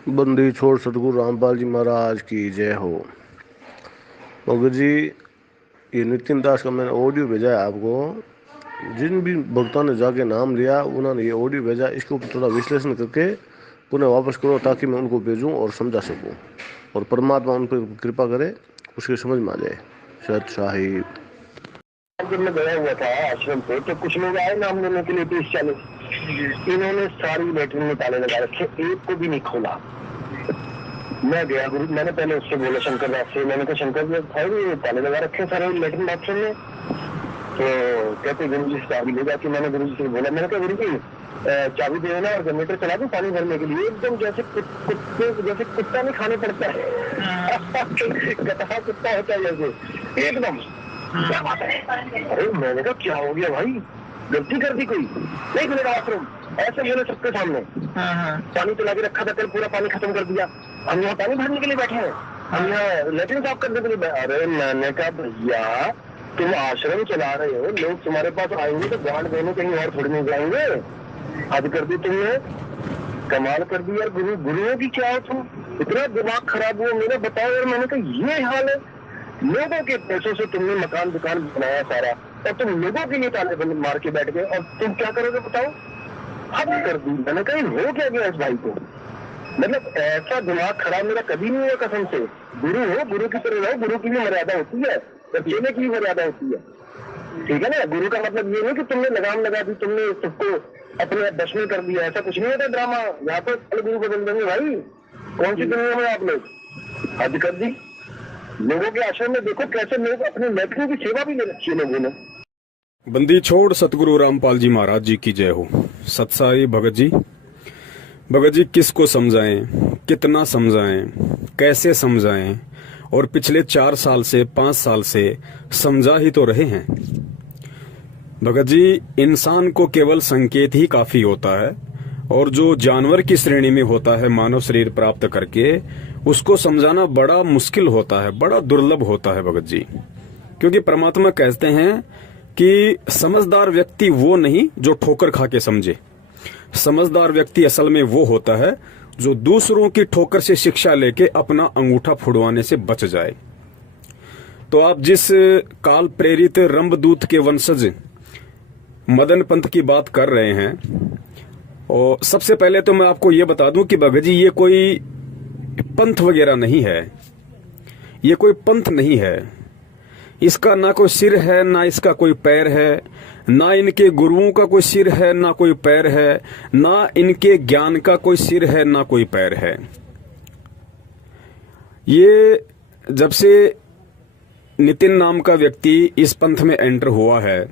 बंदी छोड़ सतगुरु रामपाल जी महाराज की जय हो। मगर जी, ये नितिन दास का मैंने ऑडियो भेजा है आपको। जिन भी भक्तों ने जाके नाम लिया उन्होंने ये ऑडियो भेजा, इसके ऊपर थोड़ा विश्लेषण करके उन्हें वापस करो ताकि मैं उनको भेजूं और समझा सकूं, और परमात्मा उन पर कृपा करे, उसकी समझ में आ जाए। सत साहिब जब मैं गया हुआ था आश्रम पे तो कुछ लोग आए नाम लेने के लिए 30-40। इन्होंने सारी लेटरिन में ताले लगा रखे, एक को भी नहीं खोला। मैं गया गुरु, मैंने पहले उससे बोला शंकर दास से, मैंने कहा शंकर जी भाई ये ताले लगा रखे सारे लेटरिन बाथरूम में। तो कहते गुरु जी चाबी ले जाके, मैंने गुरु जी से बोला, मैंने कहा गुरु जी चाबी दे देना और जनरेटर चला दो पानी भरने के लिए। एकदम जैसे कुत्ते, जैसे कुत्ता नहीं खाने पड़ता है कथा कुत्ता होता है जैसे, एकदम। क्या बात है? अरे मैंने कहा क्या हो गया भाई, गलती कर दी कोई? नहीं खुलेगा बाथरूम, ऐसे बोले सबके सामने। पानी चला के रखा था, कल पूरा पानी खत्म कर दिया। हम यहाँ पानी भरने के लिए बैठे हैं, हम यहाँ लेटरिन साफ करने के लिए। अरे मैंने कहा भैया तुम आश्रम चला रहे हो, लोग तुम्हारे पास आएंगे तो गांड देने कहीं और थोड़ी नहीं जाएंगे। हद कर दी तुमने, कमाल कर दी यार। गुरुओं की क्या हो तुम, इतना दिमाग खराब हुआ मेरा, बताओ यार। मैंने कहा ये हाल है, लोगों के पैसों से तुमने मकान दुकान बनाया सारा, और तुम लोगों के लिए ताले बंद मार के बैठ गए, और तुम क्या करोगे बताओ? हद कर दी। मैंने कहा हो क्या गया इस भाई को, मतलब ऐसा दिमाग खराब मेरा कभी नहीं हुआ कसम से। गुरु हो, गुरु की तरह रहो, गुरु की भी मर्यादा होती है, लेने की भी मर्यादा होती है, ठीक है ना। गुरु का मतलब ये नहीं कि तुमने लगाम लगा दी, तुमने सबको अपने बस में कर दिया, ऐसा कुछ नहीं होता ड्रामा। यहाँ पर गुरु बदल देंगे भाई, कौन सी दुनिया में आप लोग। हद कर दी। लोगों के आश्रम में देखो कैसे लोग अपने लेटरिन की सेवा भी ले रखी है लोगों ने। बंदी छोड़ सतगुरु रामपाल जी महाराज जी की जय हो। सत्साई भगत जी। भगत जी किसको समझाएं, कितना समझाएं, कैसे समझाएं, और पिछले 4 साल से 5 साल से समझा ही तो रहे हैं। भगत जी, इंसान को केवल संकेत ही काफी होता है, और जो जानवर की श्रेणी में होता है मानव शरीर प्राप्त करके, उसको समझाना बड़ा मुश्किल होता है, बड़ा दुर्लभ होता है भगत जी। क्योंकि परमात्मा कहते हैं कि समझदार व्यक्ति वो नहीं जो ठोकर खा के समझे। समझदार व्यक्ति असल में वो होता है जो दूसरों की ठोकर से शिक्षा लेके अपना अंगूठा फुड़वाने से बच जाए। तो आप जिस काल प्रेरित रंभदूत के वंशज मदन पंथ की बात कर रहे हैं, और सबसे पहले तो मैं आपको ये बता दूं कि भगत जी ये कोई पंथ वगैरह नहीं है, ये कोई पंथ नहीं है। इसका ना कोई सिर है, ना इसका कोई पैर है, ना इनके गुरुओं का कोई सिर है, ना कोई पैर है, ना इनके ज्ञान का कोई सिर है, ना कोई पैर है। ये जब से नितिन नाम का व्यक्ति इस पंथ में एंटर हुआ है,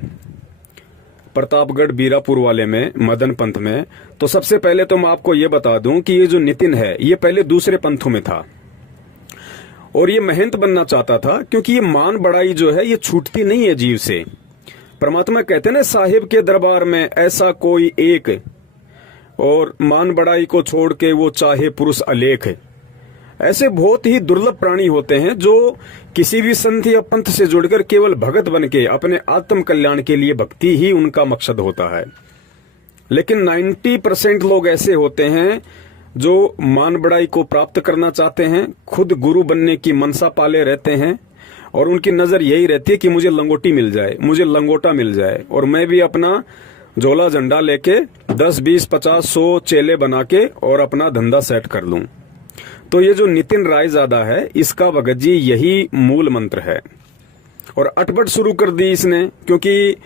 प्रतापगढ़ बीरापुर वाले में मदन पंथ में, तो सबसे पहले तो मैं आपको ये बता दूं कि ये जो नितिन है ये पहले दूसरे पंथों में था, और ये महंत बनना चाहता था। क्योंकि ये मान बढ़ाई जो है ये छूटती नहीं है जीव से। परमात्मा कहते हैं ना, साहिब के दरबार में ऐसा कोई एक, और मान बढ़ाई को छोड़ के वो चाहे पुरुष अलेख। ऐसे बहुत ही दुर्लभ प्राणी होते हैं जो किसी भी संत या पंथ से जुड़कर केवल भगत बन के अपने आत्म कल्याण के लिए, भक्ति ही उनका मकसद होता है। लेकिन 90% लोग ऐसे होते हैं जो मान बढ़ाई को प्राप्त करना चाहते हैं, खुद गुरु बनने की मनसा पाले रहते हैं, और उनकी नजर यही रहती है कि मुझे लंगोटी मिल जाए, मुझे लंगोटा मिल जाए, और मैं भी अपना झोला झंडा लेके 10, 20, 50, 100 चेले बना के और अपना धंधा सेट कर लूं। तो ये जो नितिन रायजादा है, इसका भगत जी यही मूल मंत्र है। और अटपट शुरू कर दी इसने, क्योंकि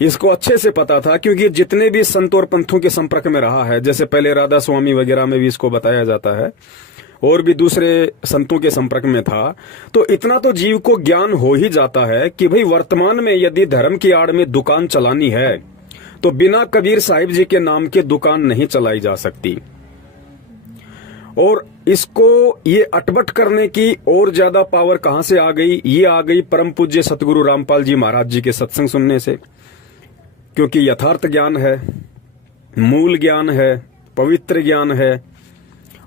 इसको अच्छे से पता था, क्योंकि जितने भी संत और पंथों के संपर्क में रहा है, जैसे पहले राधा स्वामी वगैरह में भी इसको बताया जाता है, और भी दूसरे संतों के संपर्क में था, तो इतना तो जीव को ज्ञान हो ही जाता है कि भाई वर्तमान में यदि धर्म की आड़ में दुकान चलानी है तो बिना कबीर साहिब जी के नाम के दुकान नहीं चलाई जा सकती। और इसको ये अटपट करने की और ज्यादा पावर कहां से आ गई? ये आ गई परम पूज्य सतगुरु रामपाल जी महाराज जी के सत्संग सुनने से। क्योंकि यथार्थ ज्ञान है, मूल ज्ञान है, पवित्र ज्ञान है,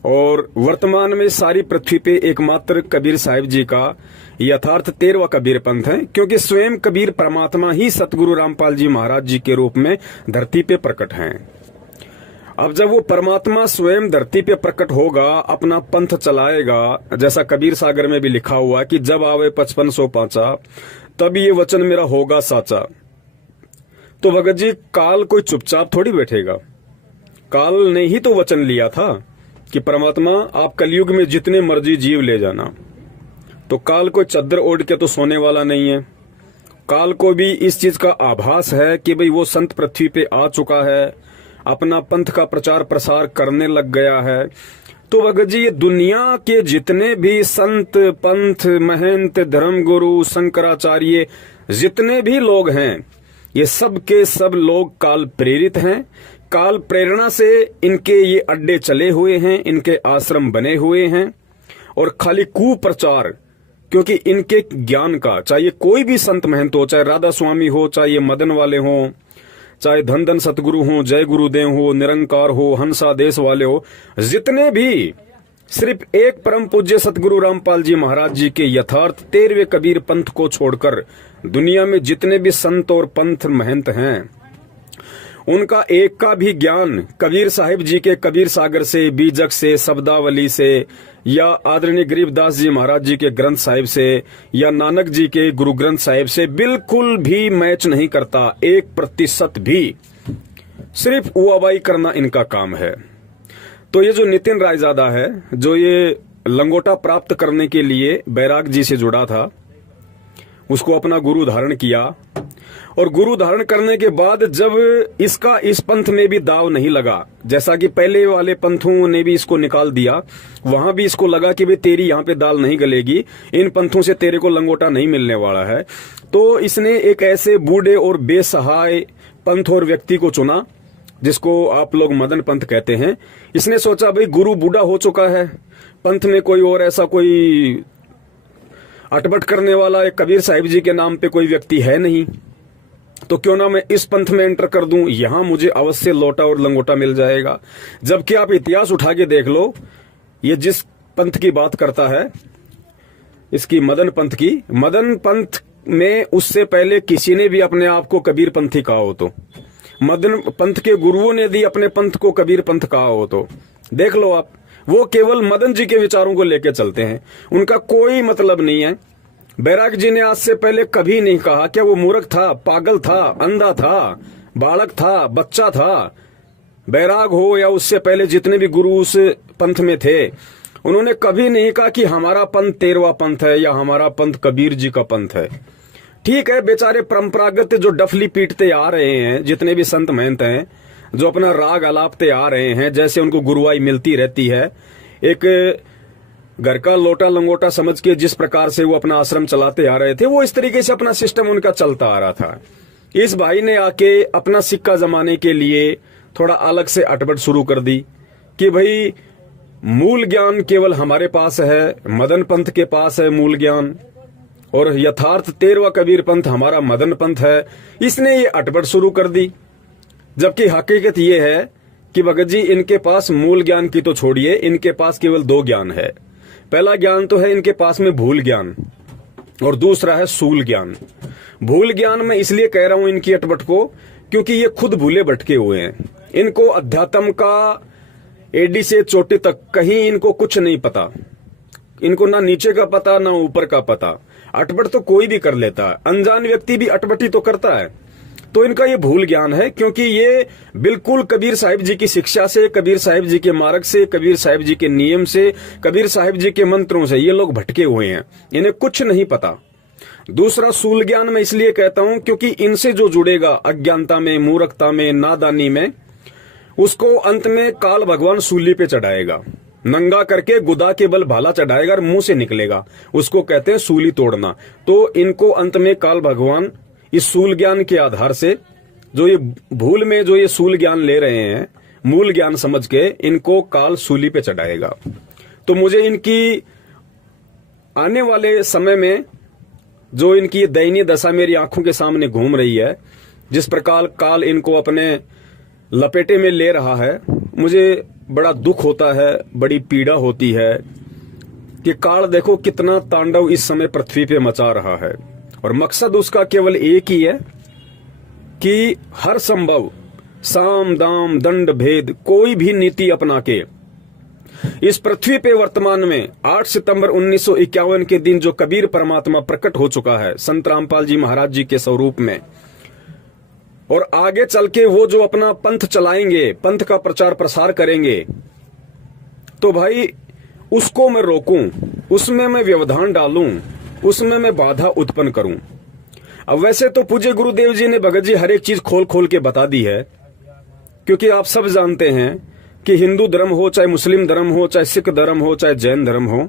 और वर्तमान में सारी पृथ्वी पे एकमात्र कबीर साहिब जी का यथार्थ 13वां कबीर पंथ है। क्योंकि स्वयं कबीर परमात्मा ही सतगुरु रामपाल जी महाराज जी के रूप में धरती पे प्रकट हैं। अब जब वो परमात्मा स्वयं धरती पे प्रकट होगा, अपना पंथ चलाएगा, जैसा कबीर सागर में भी लिखा हुआ कि जब आवे 5500 पांचा, तब ये वचन मेरा होगा साचा। तो भगत जी, काल कोई चुपचाप थोड़ी बैठेगा। काल ने ही तो वचन लिया था कि परमात्मा आप कलयुग में जितने मर्जी जीव ले जाना। तो काल कोई चद्दर ओढ़ के तो सोने वाला नहीं है। काल को भी इस चीज का आभास है कि भाई वो संत पृथ्वी पे आ चुका है, अपना पंथ का प्रचार प्रसार करने लग गया है। तो भगत जी, ये दुनिया के जितने भी संत, पंथ, महंत, धर्मगुरु, शंकराचार्य, जितने भी लोग हैं, ये सब के सब लोग काल प्रेरित हैं। काल प्रेरणा से इनके ये अड्डे चले हुए हैं, इनके आश्रम बने हुए हैं, और खाली कुप्रचार, क्योंकि इनके ज्ञान का, चाहे कोई भी संत महंत हो, चाहे राधा स्वामी हो, चाहे मदन वाले हो, चाहे धन धन सतगुरु हो, जय गुरुदेव हो, निरंकार हो, हंसादेश वाले हो, जितने भी सिर्फ एक परम पूज्य सतगुरु रामपाल जी महाराज जी के यथार्थ 13वें कबीर पंथ को छोड़कर दुनिया में जितने भी संत और पंथ महंत हैं, उनका एक का भी ज्ञान कबीर साहिब जी के कबीर सागर से, बीजक से, शब्दावली से, या आदरणीय गरीबदास जी महाराज जी के ग्रंथ साहिब से, या नानक जी के गुरु ग्रंथ साहिब से बिल्कुल भी मैच नहीं करता, 1% भी। सिर्फ उआबाई करना इनका काम है। तो ये जो नितिन रायजादा है, जो ये लंगोटा प्राप्त करने के लिए बैराग जी से जुड़ा था, उसको अपना गुरु धारण किया, और गुरु धारण करने के बाद जब इसका इस पंथ में भी दाव नहीं लगा, जैसा कि पहले वाले पंथों ने भी इसको निकाल दिया, वहां भी इसको लगा कि भाई तेरी यहाँ पे दाल नहीं गलेगी, इन पंथों से तेरे को लंगोटा नहीं मिलने वाला है, तो इसने एक ऐसे बूढ़े और बेसहाय पंथ और व्यक्ति को चुना, जिसको आप लोग मदन पंथ कहते हैं। इसने सोचा भाई गुरु बूढ़ा हो चुका है, पंथ में कोई और ऐसा कोई अटपट करने वाला एक कबीर साहिब जी के नाम पे कोई व्यक्ति है नहीं, तो क्यों ना मैं इस पंथ में एंटर कर दूं, यहां मुझे अवश्य लोटा और लंगोटा मिल जाएगा। जबकि आप इतिहास उठा के देख लो, ये जिस पंथ की बात करता है, इसकी मदन पंथ की, मदन पंथ में उससे पहले किसी ने भी अपने आप को कबीर पंथी कहा हो तो, मदन पंथ के गुरुओं ने भी अपने पंथ को कबीर पंथ कहा हो तो देख लो आप। वो केवल मदन जी के विचारों को लेकर चलते हैं, उनका कोई मतलब नहीं है। बैराग जी ने आज से पहले कभी नहीं कहा क्या वो मूर्ख था, पागल था, अंधा था, बालक था, बच्चा था। बैराग हो या उससे पहले जितने भी गुरु उस पंथ में थे, उन्होंने कभी नहीं कहा कि हमारा पंथ 13वां पंथ है या हमारा पंथ कबीर जी का पंथ है। ठीक है, बेचारे परंपरागत जो डफली पीटते आ रहे हैं, जितने भी संत महंत हैं, जो अपना राग अलापते आ रहे हैं, जैसे उनको गुरुवाई मिलती रहती है, एक घर का लोटा लंगोटा समझ के जिस प्रकार से वो अपना आश्रम चलाते आ रहे थे, वो इस तरीके से अपना सिस्टम उनका चलता आ रहा था। इस भाई ने आके अपना सिक्का जमाने के लिए थोड़ा अलग से अटपट शुरू कर दी कि भाई मूल ज्ञान केवल हमारे पास है, मदन पंथ के पास है मूल ज्ञान, और यथार्थ 13वां कबीर पंथ हमारा मदन पंथ है। इसने ये अटपट शुरू कर दी, जबकि हकीकत ये है कि भगत जी इनके पास मूल ज्ञान की तो छोड़िए, इनके पास केवल 2 ज्ञान है। पहला ज्ञान तो है इनके पास में भूल ज्ञान, और दूसरा है सूल ज्ञान। भूल ज्ञान में इसलिए कह रहा हूं इनकी अटपट को, क्योंकि ये खुद भूले भटके हुए हैं। इनको अध्यात्म का एडी से चोटी तक कहीं इनको कुछ नहीं पता, इनको ना नीचे का पता ना ऊपर का पता। अटपट तो कोई भी कर लेता है, अनजान व्यक्ति भी अटपटी तो करता है। तो इनका ये भूल ज्ञान है, क्योंकि ये बिल्कुल कबीर साहिब जी की शिक्षा से, कबीर साहिब जी के मार्ग से, कबीर साहिब जी के नियम से, कबीर साहिब जी के मंत्रों से ये लोग भटके हुए हैं, इन्हें कुछ नहीं पता। दूसरा सूल ज्ञान मैं इसलिए कहता हूं क्योंकि इनसे जो जुड़ेगा अज्ञानता में, मूर्खता में, नादानी में, उसको अंत में काल भगवान सूली पे चढ़ाएगा, नंगा करके गुदा के बल भाला चढ़ाएगा और मुंह से निकलेगा, उसको कहते हैं सूली तोड़ना। तो इनको अंत में काल भगवान इस सूल ज्ञान के आधार से, जो ये भूल में जो ये सूल ज्ञान ले रहे हैं, मूल ज्ञान समझ के इनको काल सूली पे चढ़ाएगा। तो मुझे इनकी आने वाले समय में जो इनकी दयनीय दशा मेरी आंखों के सामने घूम रही है, जिस प्रकार काल इनको अपने लपेटे में ले रहा है, मुझे बड़ा दुख होता है, बड़ी पीड़ा होती है कि काल देखो कितना तांडव इस समय पृथ्वी पे मचा रहा है, और मकसद उसका केवल एक ही है कि हर संभव साम दाम दंड भेद कोई भी नीति अपना के इस पृथ्वी पे वर्तमान में 8 सितंबर 1951 के दिन जो कबीर परमात्मा प्रकट हो चुका है संत रामपाल जी महाराज जी के स्वरूप में, और आगे चल के वो जो अपना पंथ चलाएंगे, पंथ का प्रचार प्रसार करेंगे, तो भाई उसको मैं रोकूं, उसमें मैं व्यवधान डालूं, उसमें मैं बाधा उत्पन्न करूं। अब वैसे तो पूज्य गुरुदेव जी ने भगत जी हर एक चीज खोल खोल के बता दी है, क्योंकि आप सब जानते हैं कि हिंदू धर्म हो, चाहे मुस्लिम धर्म हो, चाहे सिख धर्म हो, चाहे जैन धर्म हो,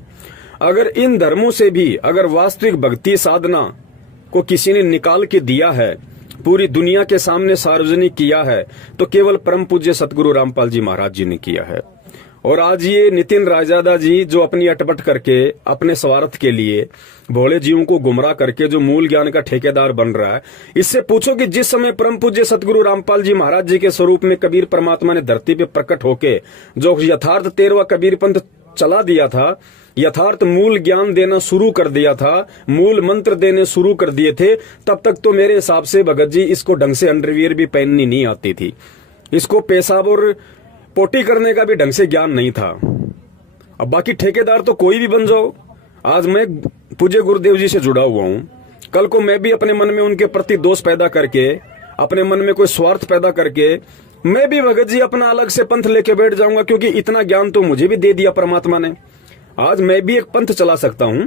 अगर इन धर्मों से भी अगर वास्तविक भक्ति साधना को किसी ने निकाल के दिया है, पूरी दुनिया के सामने सार्वजनिक किया है, तो केवल परम पूज्य सतगुरु रामपाल जी महाराज जी ने किया है। और आज ये नितिन रायजादा जी जो अपनी अटपट करके अपने स्वार्थ के लिए भोले जीवों को गुमराह करके जो मूल ज्ञान का ठेकेदार बन रहा है, इससे पूछो कि जिस समय परम पूज्य सतगुरु रामपाल जी महाराज जी के स्वरूप में कबीर परमात्मा ने धरती पे प्रकट होके जो यथार्थ 13वां कबीर पंथ चला दिया था, यथार्थ मूल ज्ञान देना शुरू कर दिया था, मूल मंत्र देने शुरू कर दिए थे, तब तक तो मेरे हिसाब से भगत जी इसको ढंग से अंडरवियर भी पहननी नहीं आती थी, इसको पेशाब और पोटी करने का भी ढंग से ज्ञान नहीं था। अब बाकी ठेकेदार तो कोई भी बन जाओ, आज मैं पूज्य गुरुदेव जी से जुड़ा हुआ हूं, कल को मैं भी अपने मन में उनके प्रति दोष पैदा करके, अपने मन में कोई स्वार्थ पैदा करके मैं भी भगत जी अपना अलग से पंथ लेके बैठ जाऊंगा, क्योंकि इतना ज्ञान तो मुझे भी दे दिया परमात्मा ने। आज मैं भी एक पंथ चला सकता हूं,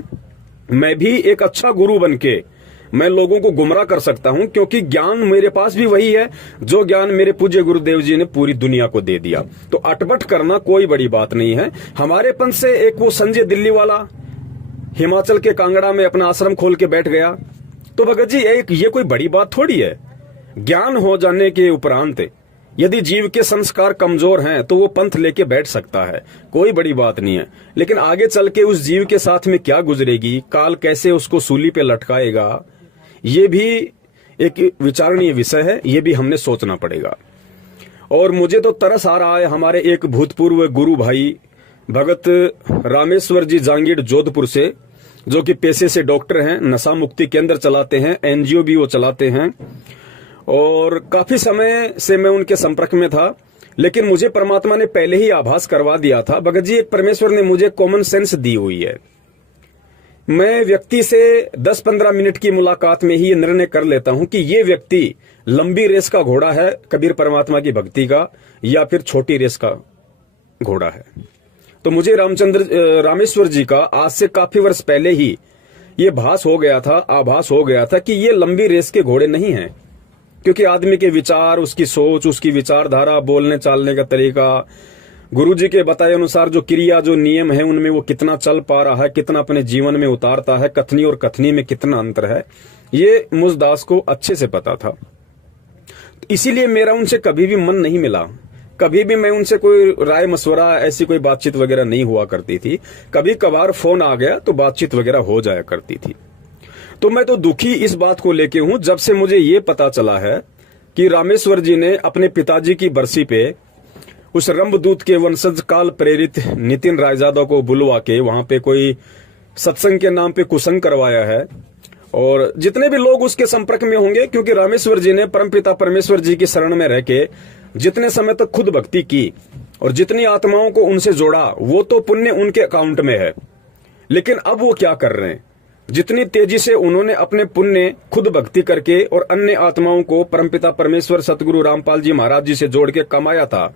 मैं भी एक अच्छा गुरु बनके मैं लोगों को गुमराह कर सकता हूं, क्योंकि ज्ञान मेरे पास भी वही है जो ज्ञान मेरे पूज्य गुरुदेव जी ने पूरी दुनिया को दे दिया। तो अटपट करना कोई बड़ी बात नहीं है। हमारे पंथ से एक वो संजय दिल्ली वाला हिमाचल के कांगड़ा में अपना आश्रम खोल के बैठ गया, तो भगत जी ये कोई बड़ी बात थोड़ी है। ज्ञान हो जाने के उपरांत यदि जीव के संस्कार कमजोर हैं तो वो पंथ लेके बैठ सकता है, कोई बड़ी बात नहीं है। लेकिन आगे चल के उस जीव के साथ में क्या गुजरेगी, काल कैसे उसको सूली पे लटकाएगा, ये भी एक विचारणीय विषय है, ये भी हमने सोचना पड़ेगा। और मुझे तो तरस आ रहा है हमारे एक भूतपूर्व गुरु भाई भगत रामेश्वर जी जांगीड़ जोधपुर से, जो कि पेशे से डॉक्टर हैं, नशा मुक्ति केंद्र चलाते हैं, एनजीओ भी वो चलाते हैं, और काफी समय से मैं उनके संपर्क में था। लेकिन मुझे परमात्मा ने पहले ही आभास करवा दिया था, भगत जी एक परमेश्वर ने मुझे कॉमन सेंस दी हुई है। मैं व्यक्ति से 10-15 मिनट की मुलाकात में ही ये निर्णय कर लेता हूं कि ये व्यक्ति लंबी रेस का घोड़ा है कबीर परमात्मा की भक्ति का, या फिर छोटी रेस का घोड़ा है। तो मुझे रामेश्वर जी का आज से काफी वर्ष पहले ही ये आभास हो गया था कि ये लंबी रेस के घोड़े नहीं हैं, क्योंकि आदमी के विचार, उसकी सोच, उसकी विचारधारा, बोलने चालने का तरीका, गुरुजी के बताए अनुसार जो क्रिया, जो नियम है, उनमें वो कितना चल पा रहा है, कितना अपने जीवन में उतारता है, कथनी और कथनी में कितना अंतर है, ये मुझदास को अच्छे से पता था। इसीलिए मेरा उनसे कभी भी मन नहीं मिला, कभी भी मैं उनसे कोई राय मशवरा, ऐसी कोई बातचीत वगैरह नहीं हुआ करती थी। कभी कभार फोन आ गया तो बातचीत वगैरह हो जाया करती थी। तो मैं तो दुखी इस बात को लेके हूं, जब से मुझे ये पता चला है कि रामेश्वर जी ने अपने पिताजी की बरसी पे उस रंभदूत के वंशज काल प्रेरित नितिन रायजादा को बुलवा के वहां पे कोई सत्संग के नाम पे कुसंग करवाया है। और जितने भी लोग उसके संपर्क में होंगे, क्योंकि रामेश्वर जी ने परमपिता परमेश्वर जी की शरण में रह के जितने समय तक खुद भक्ति की और जितनी आत्माओं को उनसे जोड़ा, वो तो पुण्य उनके अकाउंट में है। लेकिन अब वो क्या कर रहे हैं, जितनी तेजी से उन्होंने अपने पुण्य खुद भक्ति करके और अन्य आत्माओं को परमपिता परमेश्वर सतगुरु रामपाल जी महाराज जी से जोड़ के कमाया था,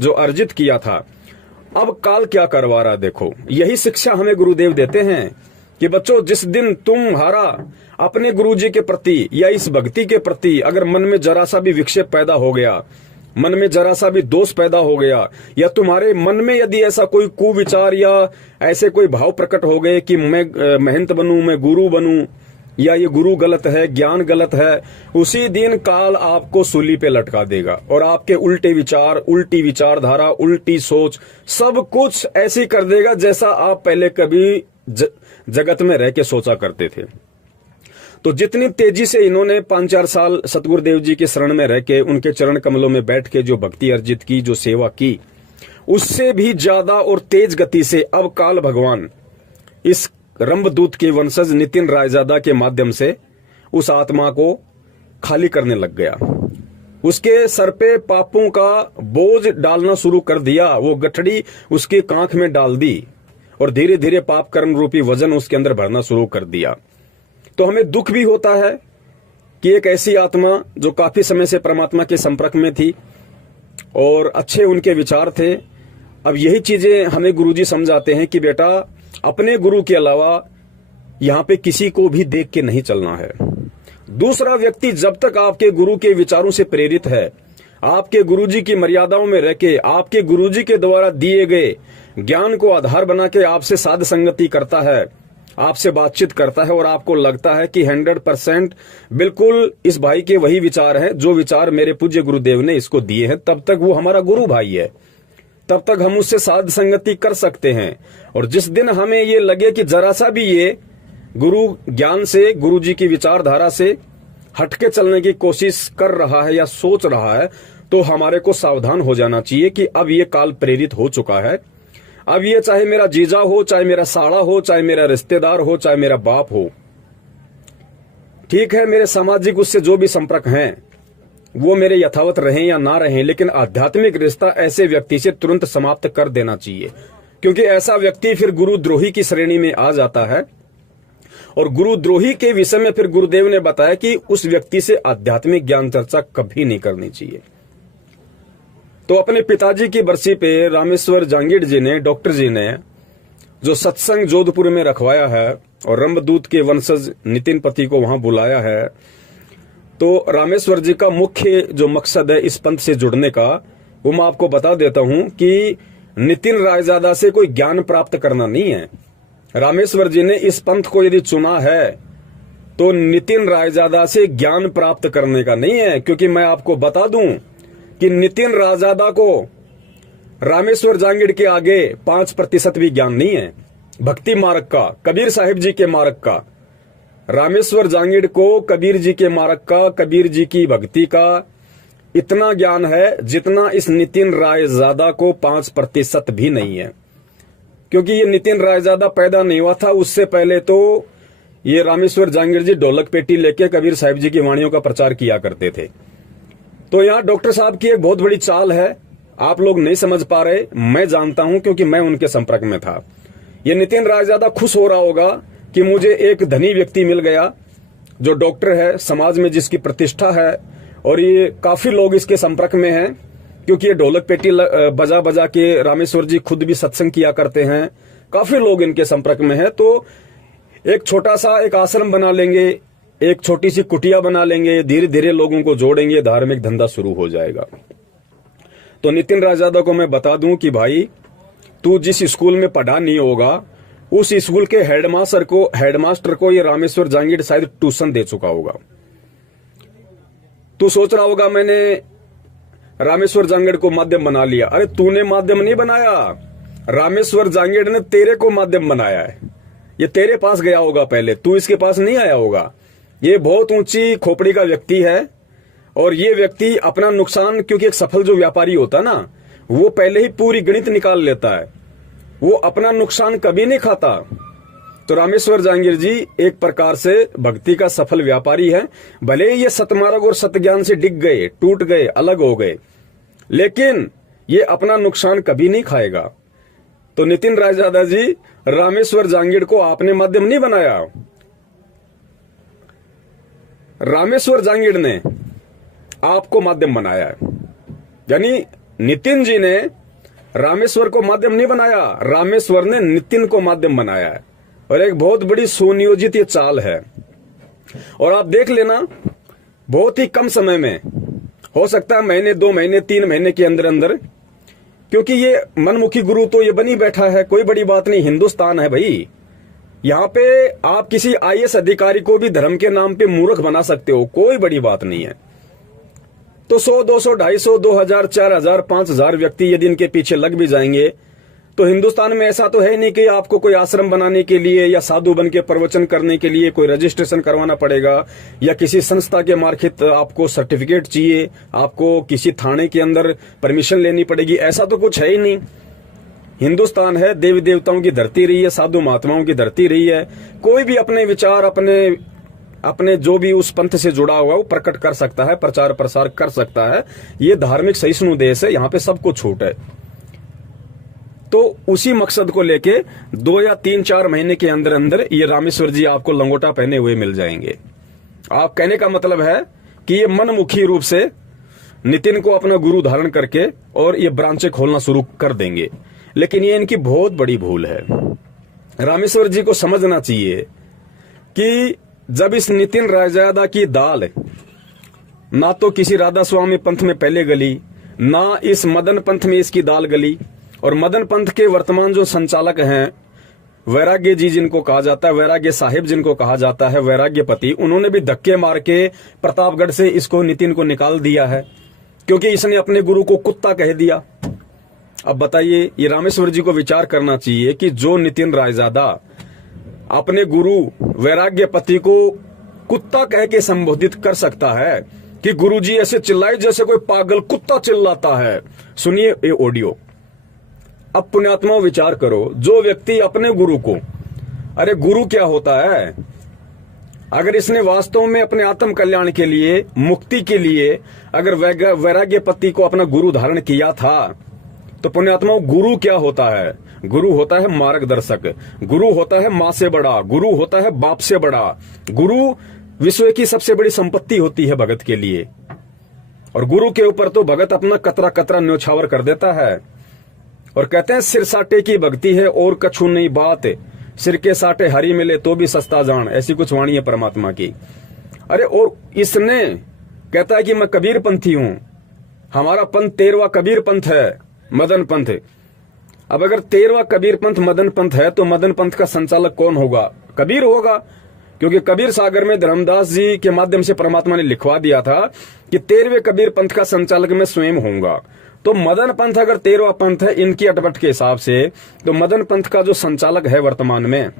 जो अर्जित किया था, अब काल क्या करवा रहा। देखो, यही शिक्षा हमें गुरुदेव देते हैं कि बच्चों, जिस दिन तुम्हारा अपने गुरुजी के प्रति या इस भक्ति के प्रति अगर मन में जरा सा भी विक्षेप पैदा हो गया, मन में जरा सा भी दोष पैदा हो गया, या तुम्हारे मन में यदि ऐसा कोई कुविचार या ऐसे कोई भाव प्रकट हो गए कि मैं महंत बनूं, मैं गुरु बनूं, या ये गुरु गलत है, ज्ञान गलत है, उसी दिन काल आपको सूली पे लटका देगा और आपके उल्टे विचार, उल्टी विचारधारा, उल्टी सोच, सब कुछ ऐसी कर देगा जैसा आप पहले कभी जगत में रह के सोचा करते थे। तो जितनी तेजी से इन्होंने 5-4 साल सतगुरुदेव जी के शरण में रह के उनके चरण कमलों में बैठ के जो भक्ति अर्जित की, जो सेवा की, उससे भी ज्यादा और तेज गति से अब काल भगवान इस रंभदूत के वंशज नितिन रायजादा के माध्यम से उस आत्मा को खाली करने लग गया। उसके सर पे पापों का बोझ डालना शुरू कर दिया, वो गठड़ी उसकी कांख में डाल दी और धीरे धीरे पाप कर्म रूपी वजन उसके अंदर भरना शुरू कर दिया। तो हमें दुख भी होता है कि एक ऐसी आत्मा जो काफी समय से परमात्मा के संपर्क में थी और अच्छे उनके विचार थे, अब यही चीजें हमें गुरुजी समझाते हैं कि बेटा अपने गुरु के अलावा यहाँ पे किसी को भी देख के नहीं चलना है। दूसरा व्यक्ति जब तक आपके गुरु के विचारों से प्रेरित है, आपके गुरुजी की मर्यादाओं में रह के, आपके गुरुजी के द्वारा दिए गए ज्ञान को आधार बना के आपसे साध संगति करता है, आपसे बातचीत करता है और आपको लगता है कि 100% बिल्कुल इस भाई के वही विचार हैं जो विचार मेरे पूज्य गुरुदेव ने इसको दिए हैं, तब तक वो हमारा गुरु भाई है, तब तक हम उससे साध संगति कर सकते हैं। और जिस दिन हमें ये लगे कि जरा सा भी ये गुरु ज्ञान से, गुरु जी की विचारधारा से हटके चलने की कोशिश कर रहा है या सोच रहा है, तो हमारे को सावधान हो जाना चाहिए कि अब ये काल प्रेरित हो चुका है। अब ये चाहे मेरा जीजा हो, चाहे मेरा साड़ा हो, चाहे मेरा रिश्तेदार हो, चाहे मेरा बाप हो, ठीक है, मेरे सामाजिक उससे जो भी संपर्क हैं वो मेरे यथावत रहें या ना रहें, लेकिन आध्यात्मिक रिश्ता ऐसे व्यक्ति से तुरंत समाप्त कर देना चाहिए, क्योंकि ऐसा व्यक्ति फिर गुरुद्रोही की श्रेणी में आ जाता है। और गुरुद्रोही के विषय में फिर गुरुदेव ने बताया कि उस व्यक्ति से आध्यात्मिक ज्ञान चर्चा कभी नहीं करनी चाहिए। तो अपने पिताजी की बरसी पे रामेश्वर जांगीड़ जी ने, डॉक्टर जी ने, जो सत्संग जोधपुर में रखवाया है और रंभदूत के वंशज नितिन पति को वहां बुलाया है, तो रामेश्वर जी का मुख्य जो मकसद है इस पंथ से जुड़ने का, वो मैं आपको बता देता हूं कि नितिन रायजादा से कोई ज्ञान प्राप्त करना नहीं है। रामेश्वर जी ने इस पंथ को यदि चुना है तो नितिन रायजादा से ज्ञान प्राप्त करने का नहीं है, क्योंकि मैं आपको बता दूं कि नितिन रायजादा को रामेश्वर जांगीड़ के आगे 5% भी ज्ञान नहीं है भक्ति मार्ग का, कबीर साहिब जी के मार्ग का। रामेश्वर जांगीड़ को कबीर जी के मार्ग का, कबीर जी की भक्ति का इतना ज्ञान है जितना इस नितिन रायजादा को 5% भी नहीं है, क्योंकि ये नितिन रायजादा पैदा नहीं हुआ था, उससे पहले तो ये रामेश्वर जांगीड़ जी ढोलक पेटी लेके कबीर साहिब जी की वाणियों का प्रचार किया करते थे। तो यहाँ डॉक्टर साहब की एक बहुत बड़ी चाल है, आप लोग नहीं समझ पा रहे, मैं जानता हूं क्योंकि मैं उनके संपर्क में था। ये नितिन रायजादा खुश हो रहा होगा कि मुझे एक धनी व्यक्ति मिल गया जो डॉक्टर है, समाज में जिसकी प्रतिष्ठा है, और ये काफी लोग इसके संपर्क में हैं, क्योंकि ये ढोलक पेटी बजा बजा के रामेश्वर जी खुद भी सत्संग किया करते हैं, काफी लोग इनके संपर्क में हैं। तो एक छोटा सा एक आश्रम बना लेंगे, एक छोटी सी कुटिया बना लेंगे, धीरे धीरे लोगों को जोड़ेंगे, धार्मिक धंधा शुरू हो जाएगा। तो नितिन रायजादा को मैं बता दूं कि भाई तू जिस स्कूल में पढ़ा नहीं होगा, उस स्कूल के हेडमास्टर को ये रामेश्वर जांगीड़ शायद ट्यूशन दे चुका होगा। तू सोच रहा होगा मैंने रामेश्वर जांगीड़ को माध्यम बना लिया। अरे तूने माध्यम नहीं बनाया, रामेश्वर जांगीड़ ने तेरे को माध्यम बनाया है। ये तेरे पास गया होगा पहले, तू इसके पास नहीं आया होगा। ये बहुत ऊंची खोपड़ी का व्यक्ति है, और ये व्यक्ति अपना नुकसान, क्योंकि एक सफल जो व्यापारी होता है ना, वो पहले ही पूरी गणित निकाल लेता है, वो अपना नुकसान कभी नहीं खाता। तो रामेश्वर जांगीड़ जी एक प्रकार से भक्ति का सफल व्यापारी है। भले ही ये सतमार्ग और सतज्ञान से डिग गए, टूट गए, अलग हो गए, लेकिन ये अपना नुकसान कभी नहीं खाएगा। तो नितिन रायजादा जी, रामेश्वर जांगीड़ को आपने माध्यम नहीं बनाया, रामेश्वर जांगीड़ ने आपको माध्यम बनाया है। यानी नितिन जी ने रामेश्वर को माध्यम नहीं बनाया, रामेश्वर ने नितिन को माध्यम बनाया है। और एक बहुत बड़ी सुनियोजित ये चाल है। और आप देख लेना, बहुत ही कम समय में, हो सकता है महीने, 2 महीने, 3 महीने के अंदर अंदर, क्योंकि ये मनमुखी गुरु तो ये बनी बैठा है, कोई बड़ी बात नहीं, हिंदुस्तान है भाई। यहाँ पे आप किसी IAS अधिकारी को भी धर्म के नाम पे मूर्ख बना सकते हो, कोई बड़ी बात नहीं है। तो 100, 200, 250, 2000, 4000, 5000 व्यक्ति यदि इनके पीछे लग भी जाएंगे, तो हिंदुस्तान में ऐसा तो है नहीं कि आपको कोई आश्रम बनाने के लिए या साधु बन के प्रवचन करने के लिए कोई रजिस्ट्रेशन करवाना पड़ेगा, या किसी संस्था के मार्फत आपको सर्टिफिकेट चाहिए, आपको किसी थाने के अंदर परमिशन लेनी पड़ेगी, ऐसा तो कुछ है ही नहीं। हिंदुस्तान है, देवी देवताओं की धरती रही है, साधु महात्माओं की धरती रही है। कोई भी अपने विचार, अपने अपने जो भी उस पंथ से जुड़ा हुआ वो प्रकट कर सकता है, प्रचार प्रसार कर सकता है। ये धार्मिक सहिष्णु देश है, यहाँ पे सबको छूट है। तो उसी मकसद को लेके 2 या 3-4 महीने के अंदर अंदर ये रामेश्वर जी आपको लंगोटा पहने हुए मिल जाएंगे। आप कहने का मतलब है कि ये मनमुखी रूप से नितिन को अपना गुरु धारण करके और ये ब्रांचें खोलना शुरू कर देंगे, लेकिन ये इनकी बहुत बड़ी भूल है। रामेश्वर जी को समझना चाहिए कि जब इस नितिन रायजादा की दाल ना तो किसी राधा स्वामी पंथ में पहले गली, ना इस मदन पंथ में इसकी दाल गली, और मदन पंथ के वर्तमान जो संचालक हैं वैराग्य जी जिनको कहा जाता है, वैराग्य साहिब जिनको कहा जाता है, वैराग्यपति, उन्होंने भी धक्के मार के प्रतापगढ़ से इसको नितिन को निकाल दिया है, क्योंकि इसने अपने गुरु को कुत्ता कह दिया। अब बताइए, ये रामेश्वर जी को विचार करना चाहिए कि जो नितिन रायजादा अपने गुरु वैराग्यपति को कुत्ता कह के संबोधित कर सकता है कि गुरुजी ऐसे चिल्लाए जैसे कोई पागल कुत्ता चिल्लाता है। सुनिए ये ऑडियो। अब पुण्यात्मा विचार करो, जो व्यक्ति अपने गुरु को, अरे गुरु क्या होता है, अगर इसने वास्तव में अपने आत्म कल्याण के लिए, मुक्ति के लिए अगर वैराग्यपति को अपना गुरु धारण किया था, तो पुण्यात्मा गुरु क्या होता है? गुरु होता है मार्गदर्शक, गुरु होता है माँ से बड़ा, गुरु होता है बाप से बड़ा, गुरु विश्व की सबसे बड़ी संपत्ति होती है भगत के लिए। और गुरु के ऊपर तो भगत अपना कतरा कतरा न्योछावर कर देता है और कहते हैं सिर साटे की भक्ति है और कछु नहीं बात, सिर के साटे हरी मिले तो भी सस्ता जान, ऐसी कुछ वाणी है परमात्मा की। अरे और इसने कहता है कि मैं कबीर पंथी हूं, हमारा पंथ 13वां कबीर पंथ है, मदन पंथ। अब अगर 13वां कबीर पंथ मदन पंथ है तो मदन पंथ का संचालक कौन होगा? कबीर होगा, क्योंकि कबीर सागर में धर्मदास जी के माध्यम से परमात्मा ने लिखवा दिया था कि 13वें कबीर पंथ का संचालक मैं स्वयं होऊंगा। तो मदन पंथ अगर 13वां पंथ है इनकी अटपट के हिसाब से, तो मदन पंथ का जो संचालक है वर्तमान में,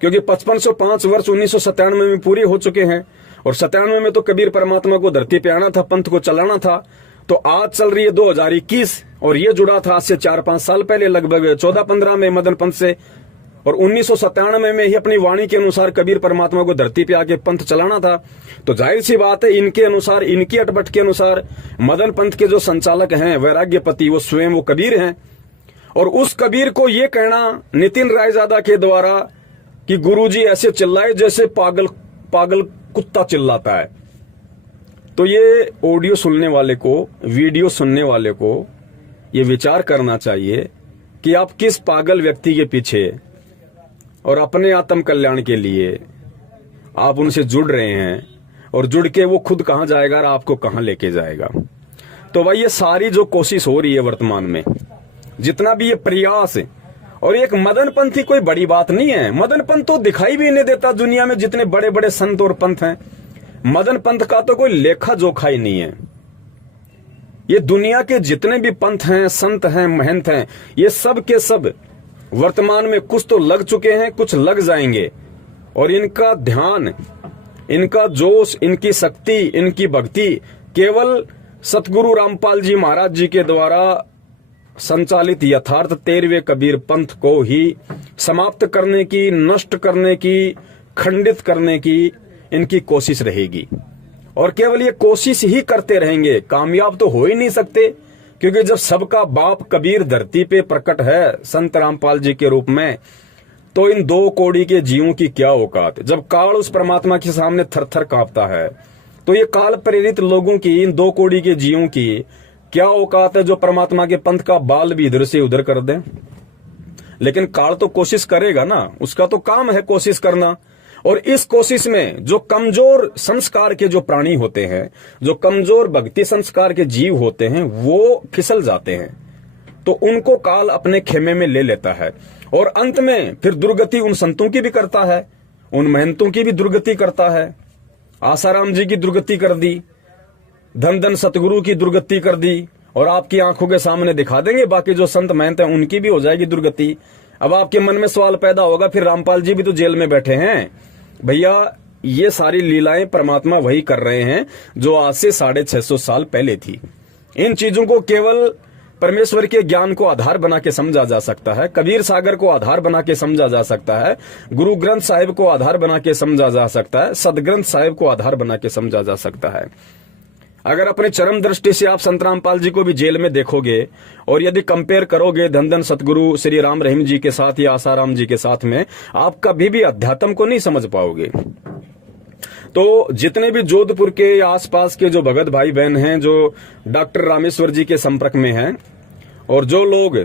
क्योंकि 5505 वर्ष 1997 में पूरे हो चुके हैं और 97 में तो कबीर परमात्मा को धरती पे आना था, पंथ को चलाना था। तो आज चल रही है 2021 और ये जुड़ा था आज से 4-5 साल पहले, लगभग 14-15 में मदन पंथ से, और 1997 में ही अपनी वाणी के अनुसार कबीर परमात्मा को धरती पे आके पंथ चलाना था। तो जाहिर सी बात है इनके अनुसार, इनकी अटपट के अनुसार मदन पंथ के जो संचालक हैं वैराग्यपति, वो स्वयं वो कबीर हैं। और उस कबीर को ये कहना नितिन रायजादा के द्वारा कि गुरुजी ऐसे चिल्लाए जैसे पागल पागल कुत्ता चिल्लाता है, तो ये ऑडियो सुनने वाले को, वीडियो सुनने वाले को ये विचार करना चाहिए कि आप किस पागल व्यक्ति के पीछे और अपने आत्म कल्याण के लिए आप उनसे जुड़ रहे हैं, और जुड़ के वो खुद कहां जाएगा और आपको कहां लेके जाएगा। तो भाई ये सारी जो कोशिश हो रही है वर्तमान में, जितना भी ये प्रयास है, और एक मदन पंथ ही कोई बड़ी बात नहीं है। मदन पंथ तो दिखाई भी नहीं देता दुनिया में, जितने बड़े बड़े संत और पंथ हैं, मदन पंथ का तो कोई लेखा जोखा ही नहीं है। ये दुनिया के जितने भी पंथ हैं, संत हैं, महंत हैं, ये सब के सब वर्तमान में कुछ तो लग चुके हैं, कुछ लग जाएंगे, और इनका ध्यान, इनका जोश, इनकी शक्ति, इनकी भक्ति केवल सतगुरु रामपाल जी महाराज जी के द्वारा संचालित यथार्थ 13वें कबीर पंथ को ही समाप्त करने की, नष्ट करने की, खंडित करने की इनकी कोशिश रहेगी। और केवल ये कोशिश ही करते रहेंगे, कामयाब तो हो ही नहीं सकते, क्योंकि जब सबका बाप कबीर धरती पे प्रकट है संत रामपाल जी के रूप में, तो इन 2 कौड़ी के जीवों की क्या औकात। जब काल उस परमात्मा के सामने थर थर कांपता है, तो ये काल प्रेरित लोगों की, इन 2 कौड़ी के जीवों की क्या औकात है जो परमात्मा के पंथ का बाल भी इधर से उधर कर दें। लेकिन काल तो कोशिश करेगा ना, उसका तो काम है कोशिश करना। और इस कोशिश में जो कमजोर संस्कार के जो प्राणी होते हैं, जो कमजोर भक्ति संस्कार के जीव होते हैं, वो फिसल जाते हैं, तो उनको काल अपने खेमे में ले लेता है। और अंत में फिर दुर्गति उन संतों की भी करता है, उन महंतों की भी दुर्गति करता है। आसाराम जी की दुर्गति कर दी, धन धन सतगुरु की दुर्गति कर दी, और आपकी आंखों के सामने दिखा देंगे बाकी जो संत महंत हैं उनकी भी हो जाएगी दुर्गति। अब आपके मन में सवाल पैदा होगा, फिर रामपाल जी भी तो जेल में बैठे हैं। भैया ये सारी लीलाएं परमात्मा वही कर रहे हैं जो आज से 650 साल पहले थी। इन चीजों को केवल परमेश्वर के ज्ञान को आधार बना के समझा जा सकता है, कबीर सागर को आधार बना के समझा जा सकता है, गुरु ग्रंथ साहिब को आधार बना के समझा जा सकता है, सदग्रंथ साहिब को आधार बना के समझा जा सकता है। अगर अपने चरम दृष्टि से आप संत रामपाल जी को भी जेल में देखोगे और यदि कंपेयर करोगे धन धन सतगुरु श्री राम रहीम जी के साथ या आसाराम जी के साथ में, आप कभी भी अध्यात्म को नहीं समझ पाओगे। तो जितने भी जोधपुर के आसपास के जो भगत भाई बहन हैं जो डॉक्टर रामेश्वर जी के संपर्क में हैं, और जो लोग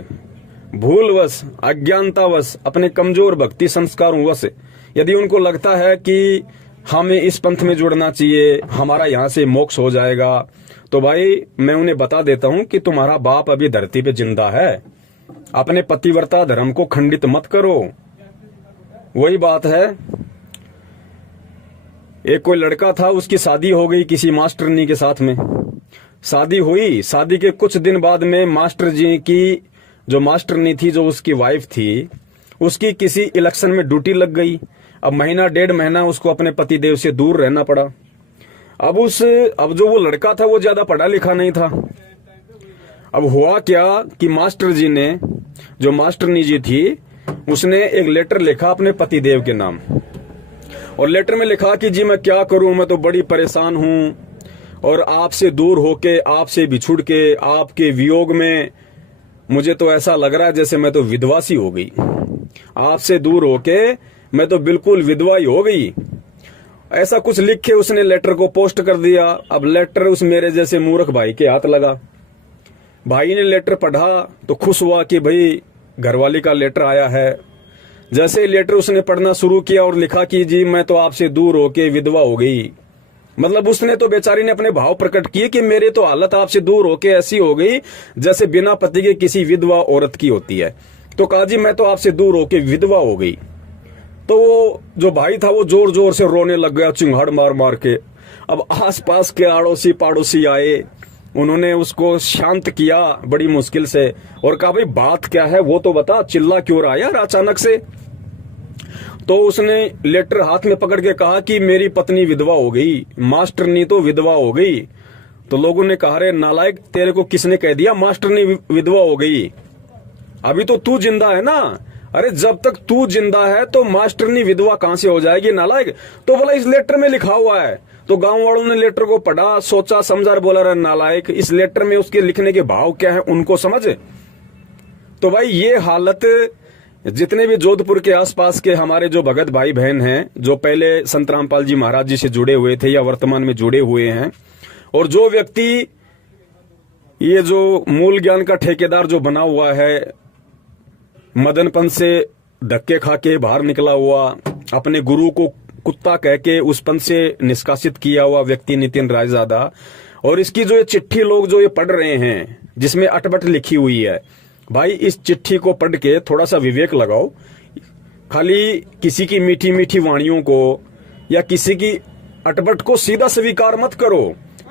भूलवश अज्ञानतावश अपने कमजोर भक्ति संस्कारों वश यदि उनको लगता है कि हमें इस पंथ में जुड़ना चाहिए, हमारा यहाँ से मोक्ष हो जाएगा, तो भाई मैं उन्हें बता देता हूं कि तुम्हारा बाप अभी धरती पे जिंदा है। अपने पतिव्रता धर्म को खंडित मत करो। वही बात है, एक कोई लड़का था, उसकी शादी हो गई किसी मास्टरनी के साथ में। शादी हुई, शादी के कुछ दिन बाद में मास्टर जी की जो मास्टरनी थी, जो उसकी वाइफ थी, उसकी किसी इलेक्शन में ड्यूटी लग गई। अब महीना डेढ़ महीना उसको अपने पतिदेव से दूर रहना पड़ा। अब जो वो लड़का था वो ज्यादा पढ़ा लिखा नहीं था। अब हुआ क्या कि मास्टर जी ने, जो मास्टरनी जी थी, उसने एक लेटर लिखा अपने पतिदेव के नाम, और लेटर में लिखा कि जी मैं क्या करूं, मैं तो बड़ी परेशान हूं और आपसे दूर होके, आपसे बिछुड़ के, आपके वियोग में मुझे तो ऐसा लग रहा है जैसे मैं तो विधवा सी हो गई। आपसे दूर होके मैं तो बिल्कुल विधवा ही हो गई। ऐसा कुछ लिख के उसने लेटर को पोस्ट कर दिया। अब लेटर उस मेरे जैसे मूर्ख भाई के हाथ लगा। भाई ने लेटर पढ़ा तो खुश हुआ कि भाई घरवाली का लेटर आया है। जैसे ही लेटर उसने पढ़ना शुरू किया और लिखा कि जी मैं तो आपसे दूर होके विधवा हो गई, मतलब उसने तो बेचारी ने अपने भाव प्रकट किए कि मेरे तो हालत आपसे दूर होके ऐसी हो गई जैसे बिना पति के किसी विधवा औरत की होती है। तो कहा जी मैं तो आपसे दूर होके विधवा हो गई। तो वो जो भाई था वो जोर जोर से रोने लग गया, चिंगाड़ मार मार के। अब आसपास के आड़ोसी पाड़ोसी आए, उन्होंने उसको शांत किया बड़ी मुश्किल से और कहा भाई बात क्या है वो तो बता, चिल्ला क्यों रहा यार अचानक से। तो उसने लेटर हाथ में पकड़ के कहा कि मेरी पत्नी विधवा हो गई, मास्टरनी तो विधवा हो गई। तो लोगों ने कहा रे नालायक, तेरे को किसने कह दिया मास्टरनी विधवा हो गई? अभी तो तू जिंदा है ना। अरे जब तक तू जिंदा है तो मास्टरनी विधवा कहां से हो जाएगी नालायक? तो बोला इस लेटर में लिखा हुआ है। तो गांव वालों ने लेटर को पढ़ा, सोचा समझा, बोला रे नालायक, इस लेटर में उसके लिखने के भाव क्या है उनको समझ। तो भाई ये हालत जितने भी जोधपुर के आसपास के हमारे जो भगत भाई बहन हैं, जो पहले संत रामपाल जी महाराज जी से जुड़े हुए थे या वर्तमान में जुड़े हुए हैं, और जो व्यक्ति ये जो मूल ज्ञान का ठेकेदार जो बना हुआ है, मदनपन से धक्के खा के बाहर निकला हुआ, अपने गुरु को कुत्ता कह के उस पन से निष्कासित किया हुआ व्यक्ति नितिन रायजादा, और इसकी जो ये चिट्ठी लोग जो ये पढ़ रहे हैं जिसमें अटबट लिखी हुई है, भाई इस चिट्ठी को पढ़ के थोड़ा सा विवेक लगाओ। खाली किसी की मीठी मीठी वाणियों को या किसी की अटबट को सीधा स्वीकार मत करो।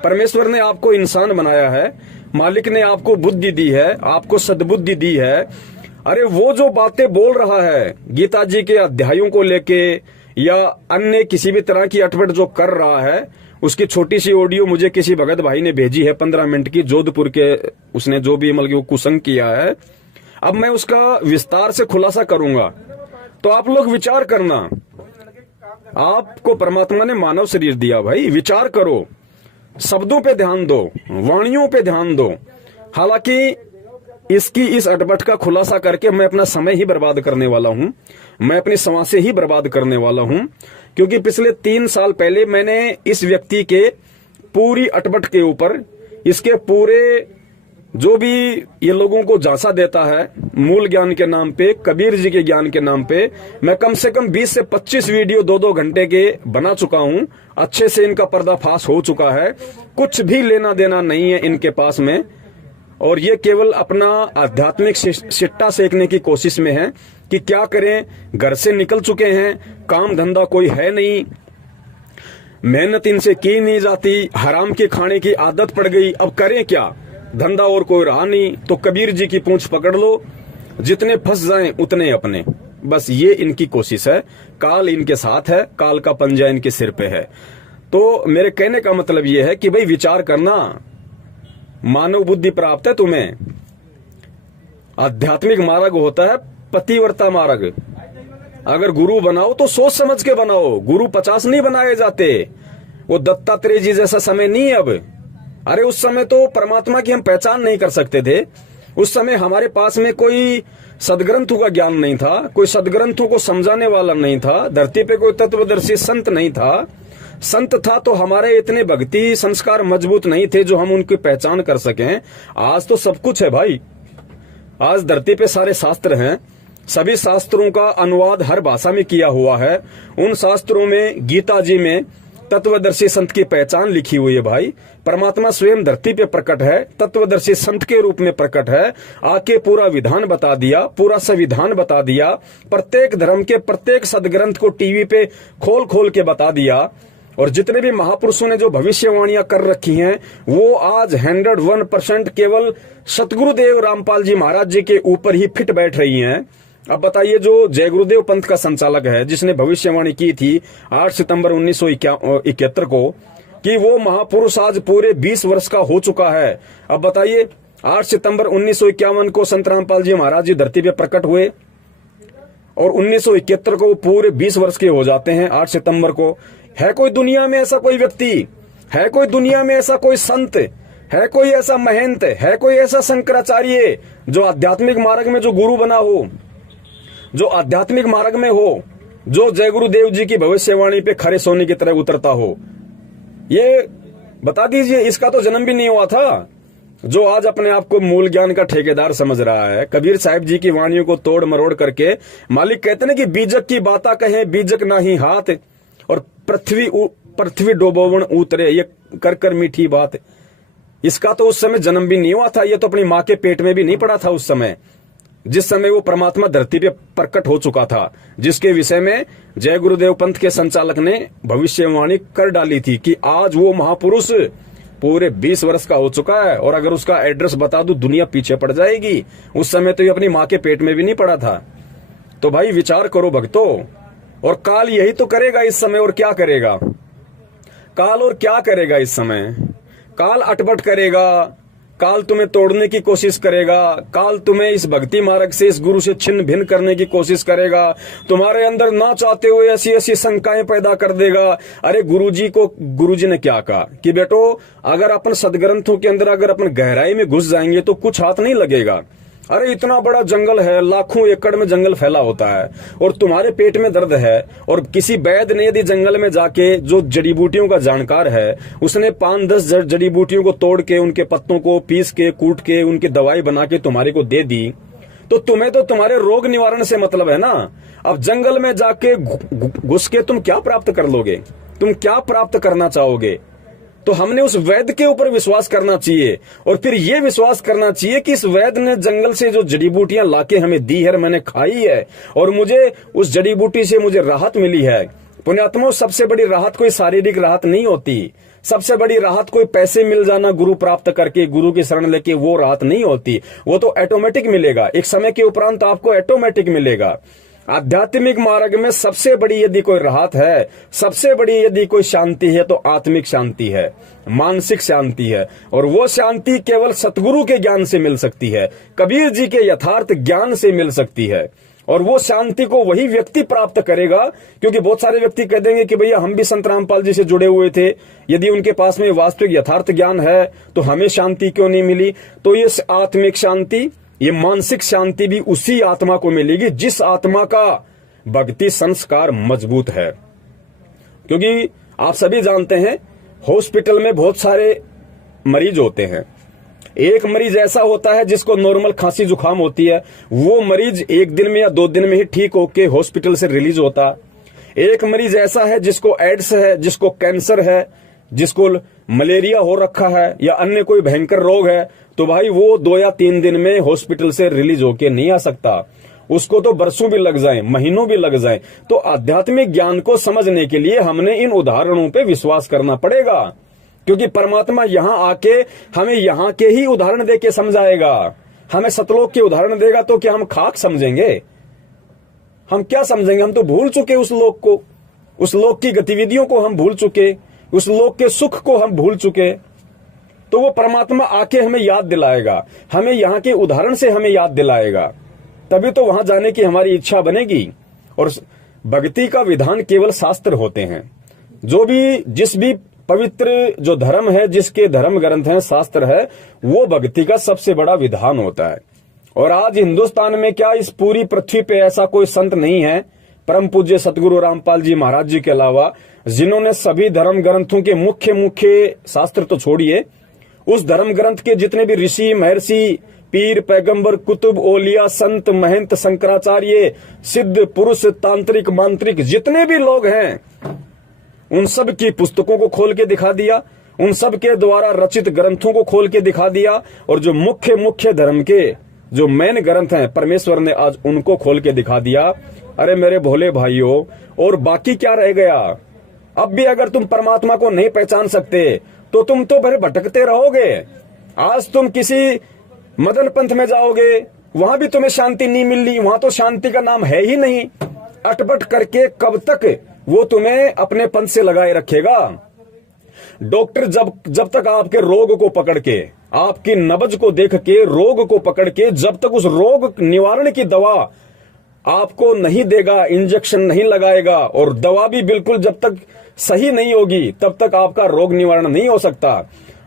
परमेश्वर ने आपको इंसान बनाया है, मालिक ने आपको बुद्धि दी है, आपको सद्बुद्धि दी है। अरे वो जो बातें बोल रहा है गीता जी के अध्यायों को लेके या अन्य किसी भी तरह की अटपट जो कर रहा है, उसकी छोटी सी ऑडियो मुझे किसी भगत भाई ने भेजी है 15 मिनट की, जोधपुर के, उसने जो भी मतलब कुसंग किया है। अब मैं उसका विस्तार से खुलासा करूंगा, तो आप लोग विचार करना। आपको परमात्मा ने मानव शरीर दिया, भाई विचार करो, शब्दों पे ध्यान दो, वाणियों पे ध्यान दो। हालांकि इसकी इस अटपट का खुलासा करके मैं अपना समय ही बर्बाद करने वाला हूं, मैं अपनी समाज से ही बर्बाद करने वाला हूं, क्योंकि पिछले 3 साल पहले मैंने इस व्यक्ति के पूरी अटपट के ऊपर, इसके पूरे जो भी ये लोगों को झांसा देता है मूल ज्ञान के नाम पे, कबीर जी के ज्ञान के नाम पे, मैं कम से कम 20 से 25 वीडियो 2-2 घंटे के बना चुका हूं। अच्छे से इनका पर्दाफाश हो चुका है, कुछ भी लेना देना नहीं है इनके पास में, और ये केवल अपना आध्यात्मिक सिट्टा सेकने की कोशिश में है कि क्या करें। घर से निकल चुके हैं, काम धंधा कोई है नहीं, मेहनत इनसे की नहीं जाती, हराम के खाने की आदत पड़ गई, अब करें क्या, धंधा और कोई रहा नहीं, तो कबीर जी की पूंछ पकड़ लो, जितने फंस जाएं उतने अपने, बस ये इनकी कोशिश है। काल इनके साथ है, काल का पंजा इनके सिर पे है। तो मेरे कहने का मतलब ये है कि भाई विचार करना, मानव बुद्धि प्राप्त है तुम्हें, आध्यात्मिक मार्ग होता है पतिव्रता मार्ग। अगर गुरु बनाओ तो सोच समझ के बनाओ। गुरु 50 नहीं बनाए जाते। वो दत्तात्रेय जी जैसा समय नहीं है अब। अरे उस समय तो परमात्मा की हम पहचान नहीं कर सकते थे। उस समय हमारे पास में कोई सदग्रंथों का ज्ञान नहीं था, कोई सदग्रंथों को समझाने वाला नहीं था, धरती पे कोई तत्वदर्शी संत नहीं था। संत था तो हमारे इतने भक्ति संस्कार मजबूत नहीं थे जो हम उनकी पहचान कर सकें। आज तो सब कुछ है भाई। आज धरती पे सारे शास्त्र हैं। सभी शास्त्रों का अनुवाद हर भाषा में किया हुआ है। उन शास्त्रों में, गीता जी में तत्वदर्शी संत की पहचान लिखी हुई है भाई। परमात्मा स्वयं धरती पे प्रकट है, तत्वदर्शी संत के रूप में प्रकट है। आके पूरा विधान बता दिया, पूरा संविधान बता दिया, प्रत्येक धर्म के प्रत्येक सदग्रंथ को टीवी पे खोल खोल के बता दिया। और जितने भी महापुरुषों ने जो भविष्यवाणियां कर रखी हैं वो आज 101% केवल सतगुरुदेव रामपाल जी महाराज जी के ऊपर ही फिट बैठ रही हैं। अब बताइए, जो जय गुरुदेव पंथ का संचालक है, जिसने भविष्यवाणी की थी 8 सितंबर 1971 को कि वो महापुरुष आज पूरे 20 वर्ष का हो चुका है। अब बताइए, 8 सितंबर 1951 को संत रामपाल जी महाराज जी धरती पे प्रकट हुए और 1971 को पूरे 20 वर्ष के हो जाते हैं 8 सितंबर को। है कोई दुनिया में ऐसा कोई व्यक्ति, है कोई दुनिया में ऐसा कोई संत, है कोई ऐसा महंत, है कोई ऐसा शंकराचार्य जो आध्यात्मिक मार्ग में जो गुरु बना हो, जो आध्यात्मिक मार्ग में हो, जो जय गुरुदेव जी की भविष्यवाणी पे खरे सोने की तरह उतरता हो? ये बता दीजिए। इसका तो जन्म भी नहीं हुआ था जो आज अपने आप को मूल ज्ञान का ठेकेदार समझ रहा है। कबीर साहिब जी की वाणियों को तोड़ मरोड़ करके मालिक कहते ना कि बीजक की बाता कहें बीजक नाही हाथ, और पृथ्वी डोबोवन उतरे, ये कर कर मीठी बात। इसका तो उस समय जन्म भी नहीं हुआ था। ये तो अपनी माँ के पेट में भी नहीं पड़ा था उस समय, जिस समय वो परमात्मा धरती पे प्रकट हो चुका था, जिसके विषय में जय गुरुदेव पंथ के संचालक ने भविष्यवाणी कर डाली थी कि आज वो महापुरुष पूरे 20 वर्ष का हो चुका है। और अगर उसका एड्रेस बता दूं दुनिया पीछे पड़ जाएगी। उस समय तो ये अपनी माँ के पेट में भी नहीं पड़ा था। तो भाई विचार करो भक्तों। और काल यही तो करेगा इस समय। और क्या करेगा काल? और क्या करेगा इस समय? काल अटपट करेगा, काल तुम्हें तोड़ने की कोशिश करेगा, काल तुम्हें इस भक्ति मार्ग से, इस गुरु से छिन्न भिन्न करने की कोशिश करेगा, तुम्हारे अंदर ना चाहते हुए ऐसी ऐसी शंकाएं पैदा कर देगा। अरे गुरुजी ने क्या कहा कि बेटो, अगर अपन सदग्रंथों के अंदर अगर अपन गहराई में घुस जाएंगे तो कुछ हाथ नहीं लगेगा। अरे इतना बड़ा जंगल है, लाखों एकड़ में जंगल फैला होता है, और तुम्हारे पेट में दर्द है, और किसी वैद्य ने यदि जंगल में जाके, जो जड़ी बूटियों का जानकार है, उसने 5-10 जड़ी बूटियों को तोड़ के, उनके पत्तों को पीस के, कूट के, उनकी दवाई बना के तुम्हारे को दे दी, तो तुम्हें तो तुम्हारे रोग निवारण से मतलब है ना। अब जंगल में जाके घुस के तुम क्या प्राप्त कर लोगे? तुम क्या प्राप्त करना चाहोगे? तो हमने उस वैद्य के ऊपर विश्वास करना चाहिए, और फिर ये विश्वास करना चाहिए कि इस वैद्य ने जंगल से जो जड़ी बूटियां लाके हमें दी है, मैंने खाई है, और मुझे उस जड़ी बूटी से मुझे राहत मिली है। पुण्यात्माओं, सबसे बड़ी राहत कोई शारीरिक राहत नहीं होती। सबसे बड़ी राहत कोई पैसे मिल जाना, गुरु प्राप्त करके, गुरु की शरण लेके, वो राहत नहीं होती। वो तो ऑटोमेटिक मिलेगा, एक समय के उपरांत आपको ऑटोमेटिक मिलेगा। आध्यात्मिक मार्ग में सबसे बड़ी यदि कोई राहत है, सबसे बड़ी यदि कोई शांति है, तो आत्मिक शांति है, मानसिक शांति है। और वो शांति केवल सतगुरु के ज्ञान से मिल सकती है, कबीर जी के यथार्थ ज्ञान से मिल सकती है। और वो शांति को वही व्यक्ति प्राप्त करेगा, क्योंकि बहुत सारे व्यक्ति कह देंगे कि भैया हम भी संत रामपाल जी से जुड़े हुए थे, यदि उनके पास में वास्तविक यथार्थ ज्ञान है तो हमें शांति क्यों नहीं मिली? तो ये आत्मिक शांति, ये मानसिक शांति भी उसी आत्मा को मिलेगी जिस आत्मा का भक्ति संस्कार मजबूत है। क्योंकि आप सभी जानते हैं, हॉस्पिटल में बहुत सारे मरीज होते हैं। एक मरीज ऐसा होता है जिसको नॉर्मल खांसी जुकाम होती है, वो मरीज 1 दिन में या 2 दिन में ही ठीक होके हॉस्पिटल से रिलीज होता। एक मरीज ऐसा है जिसको एड्स है, जिसको कैंसर है, जिसको मलेरिया हो रखा है, या अन्य कोई भयंकर रोग है, तो भाई वो 2 या 3 दिन में हॉस्पिटल से रिलीज होके नहीं आ सकता। उसको तो बरसों भी लग जाएं, महीनों भी लग जाएं। तो आध्यात्मिक ज्ञान को समझने के लिए हमने इन उदाहरणों पे विश्वास करना पड़ेगा, क्योंकि परमात्मा यहां आके हमें यहां के ही उदाहरण देके समझाएगा। हमें सतलोक के उदाहरण देगा तो क्या हम खाक समझेंगे? हम क्या समझेंगे? हम तो भूल चुके उस लोक को, उस लोक की गतिविधियों को हम भूल चुके, उस लोक के सुख को हम भूल चुके। तो वो परमात्मा आके हमें याद दिलाएगा, हमें यहाँ के उदाहरण से हमें याद दिलाएगा, तभी तो वहां जाने की हमारी इच्छा बनेगी। और भक्ति का विधान केवल शास्त्र होते हैं। जो भी जिस भी पवित्र जो धर्म है, जिसके धर्म ग्रंथ हैं, शास्त्र है, वो भक्ति का सबसे बड़ा विधान होता है। और आज हिंदुस्तान में क्या, इस पूरी पृथ्वी पे ऐसा कोई संत नहीं है, परम पूज्य सतगुरु रामपाल जी महाराज जी के अलावा, जिन्होंने सभी धर्म ग्रंथों के मुख्य शास्त्र तो छोड़िए, उस धर्म ग्रंथ के जितने भी ऋषि, महर्षि, पीर, पैगंबर, कुतुब, ओलिया, संत, महंत, शंकराचार्य, सिद्ध पुरुष, तांत्रिक, मांत्रिक, जितने भी लोग हैं, उन सब की पुस्तकों को खोल के दिखा दिया, उन सब के द्वारा रचित ग्रंथों को खोल के दिखा दिया, और जो मुख्य धर्म के जो मेन ग्रंथ हैं, परमेश्वर ने आज उनको खोल के दिखा दिया। अरे मेरे भोले भाइयों, और बाकी क्या रह गया? अब भी अगर तुम परमात्मा को नहीं पहचान सकते तो तुम तो भरे भटकते रहोगे। आज तुम किसी मदन पंथ में जाओगे, वहां भी तुम्हें शांति नहीं मिल रही, वहां तो शांति का नाम है ही नहीं। अटपट करके कब तक वो तुम्हें अपने पंथ से लगाए रखेगा? डॉक्टर जब तक आपके रोग को पकड़ के, आपकी नब्ज को देख के, रोग को पकड़ के, जब तक उस रोग निवारण की दवा आपको नहीं देगा, इंजेक्शन नहीं लगाएगा, और दवा भी बिल्कुल जब तक सही नहीं होगी, तब तक आपका रोग निवारण नहीं हो सकता।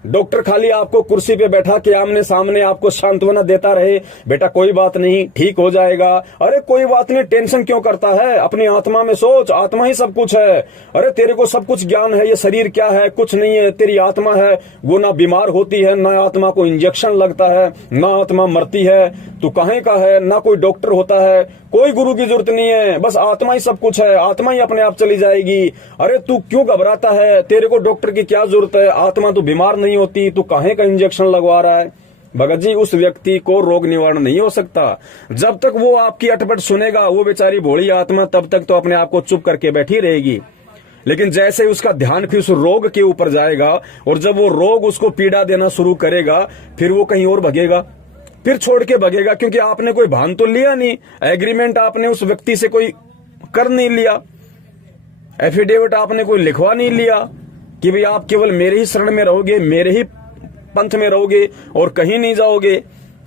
डॉक्टर खाली आपको कुर्सी पे बैठा के आमने सामने आपको सांत्वना देता रहे, बेटा कोई बात नहीं, ठीक हो जाएगा। अरे कोई बात नहीं, टेंशन क्यों करता है? अपनी आत्मा में सोच, आत्मा ही सब कुछ है। अरे तेरे को सब कुछ ज्ञान है, ये शरीर क्या है? कुछ नहीं है, तेरी आत्मा है, वो ना बीमार होती है, ना आत्मा को इंजेक्शन लगता है, ना आत्मा मरती है। तू कहीं का है? ना कोई डॉक्टर होता है, कोई गुरु की जरूरत नहीं है, बस आत्मा ही सब कुछ है, आत्मा ही अपने आप चली जाएगी। अरे तू क्यों घबराता है? तेरे को डॉक्टर की क्या जरूरत है? आत्मा तो बीमार नहीं होती, तू काहे का इंजेक्शन लगवा रहा है? भगत जी, उस व्यक्ति को रोग निवारण नहीं हो सकता। जब तक वो आपकी अटपट सुनेगा, वो बेचारी भोली आत्मा तब तक तो अपने आप को चुप करके बैठी रहेगी। लेकिन जैसे उसका ध्यान फिर उस रोग के ऊपर जाएगा, और जब वो रोग उसको पीड़ा देना शुरू करेगा, फिर वो कहीं और भगेगा, फिर छोड़ के भगेगा, क्योंकि आपने कोई भान तो लिया नहीं, एग्रीमेंट आपने उस व्यक्ति से कोई कर नहीं लिया, एफिडेविट आपने कोई लिखवा नहीं लिया कि भाई आप केवल मेरे ही शरण में रहोगे, मेरे ही पंथ में रहोगे और कहीं नहीं जाओगे।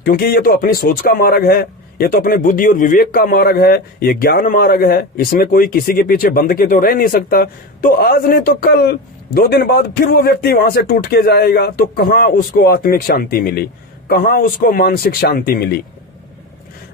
क्योंकि ये तो अपनी सोच का मार्ग है, ये तो अपने बुद्धि और विवेक का मार्ग है, ये ज्ञान मार्ग है, इसमें कोई किसी के पीछे बंध के तो रह नहीं सकता। तो आज नहीं तो कल, 2 दिन बाद फिर वो व्यक्ति वहां से टूट के जाएगा, तो कहां उसको आत्मिक शांति मिली, कहां उसको मानसिक शांति मिली?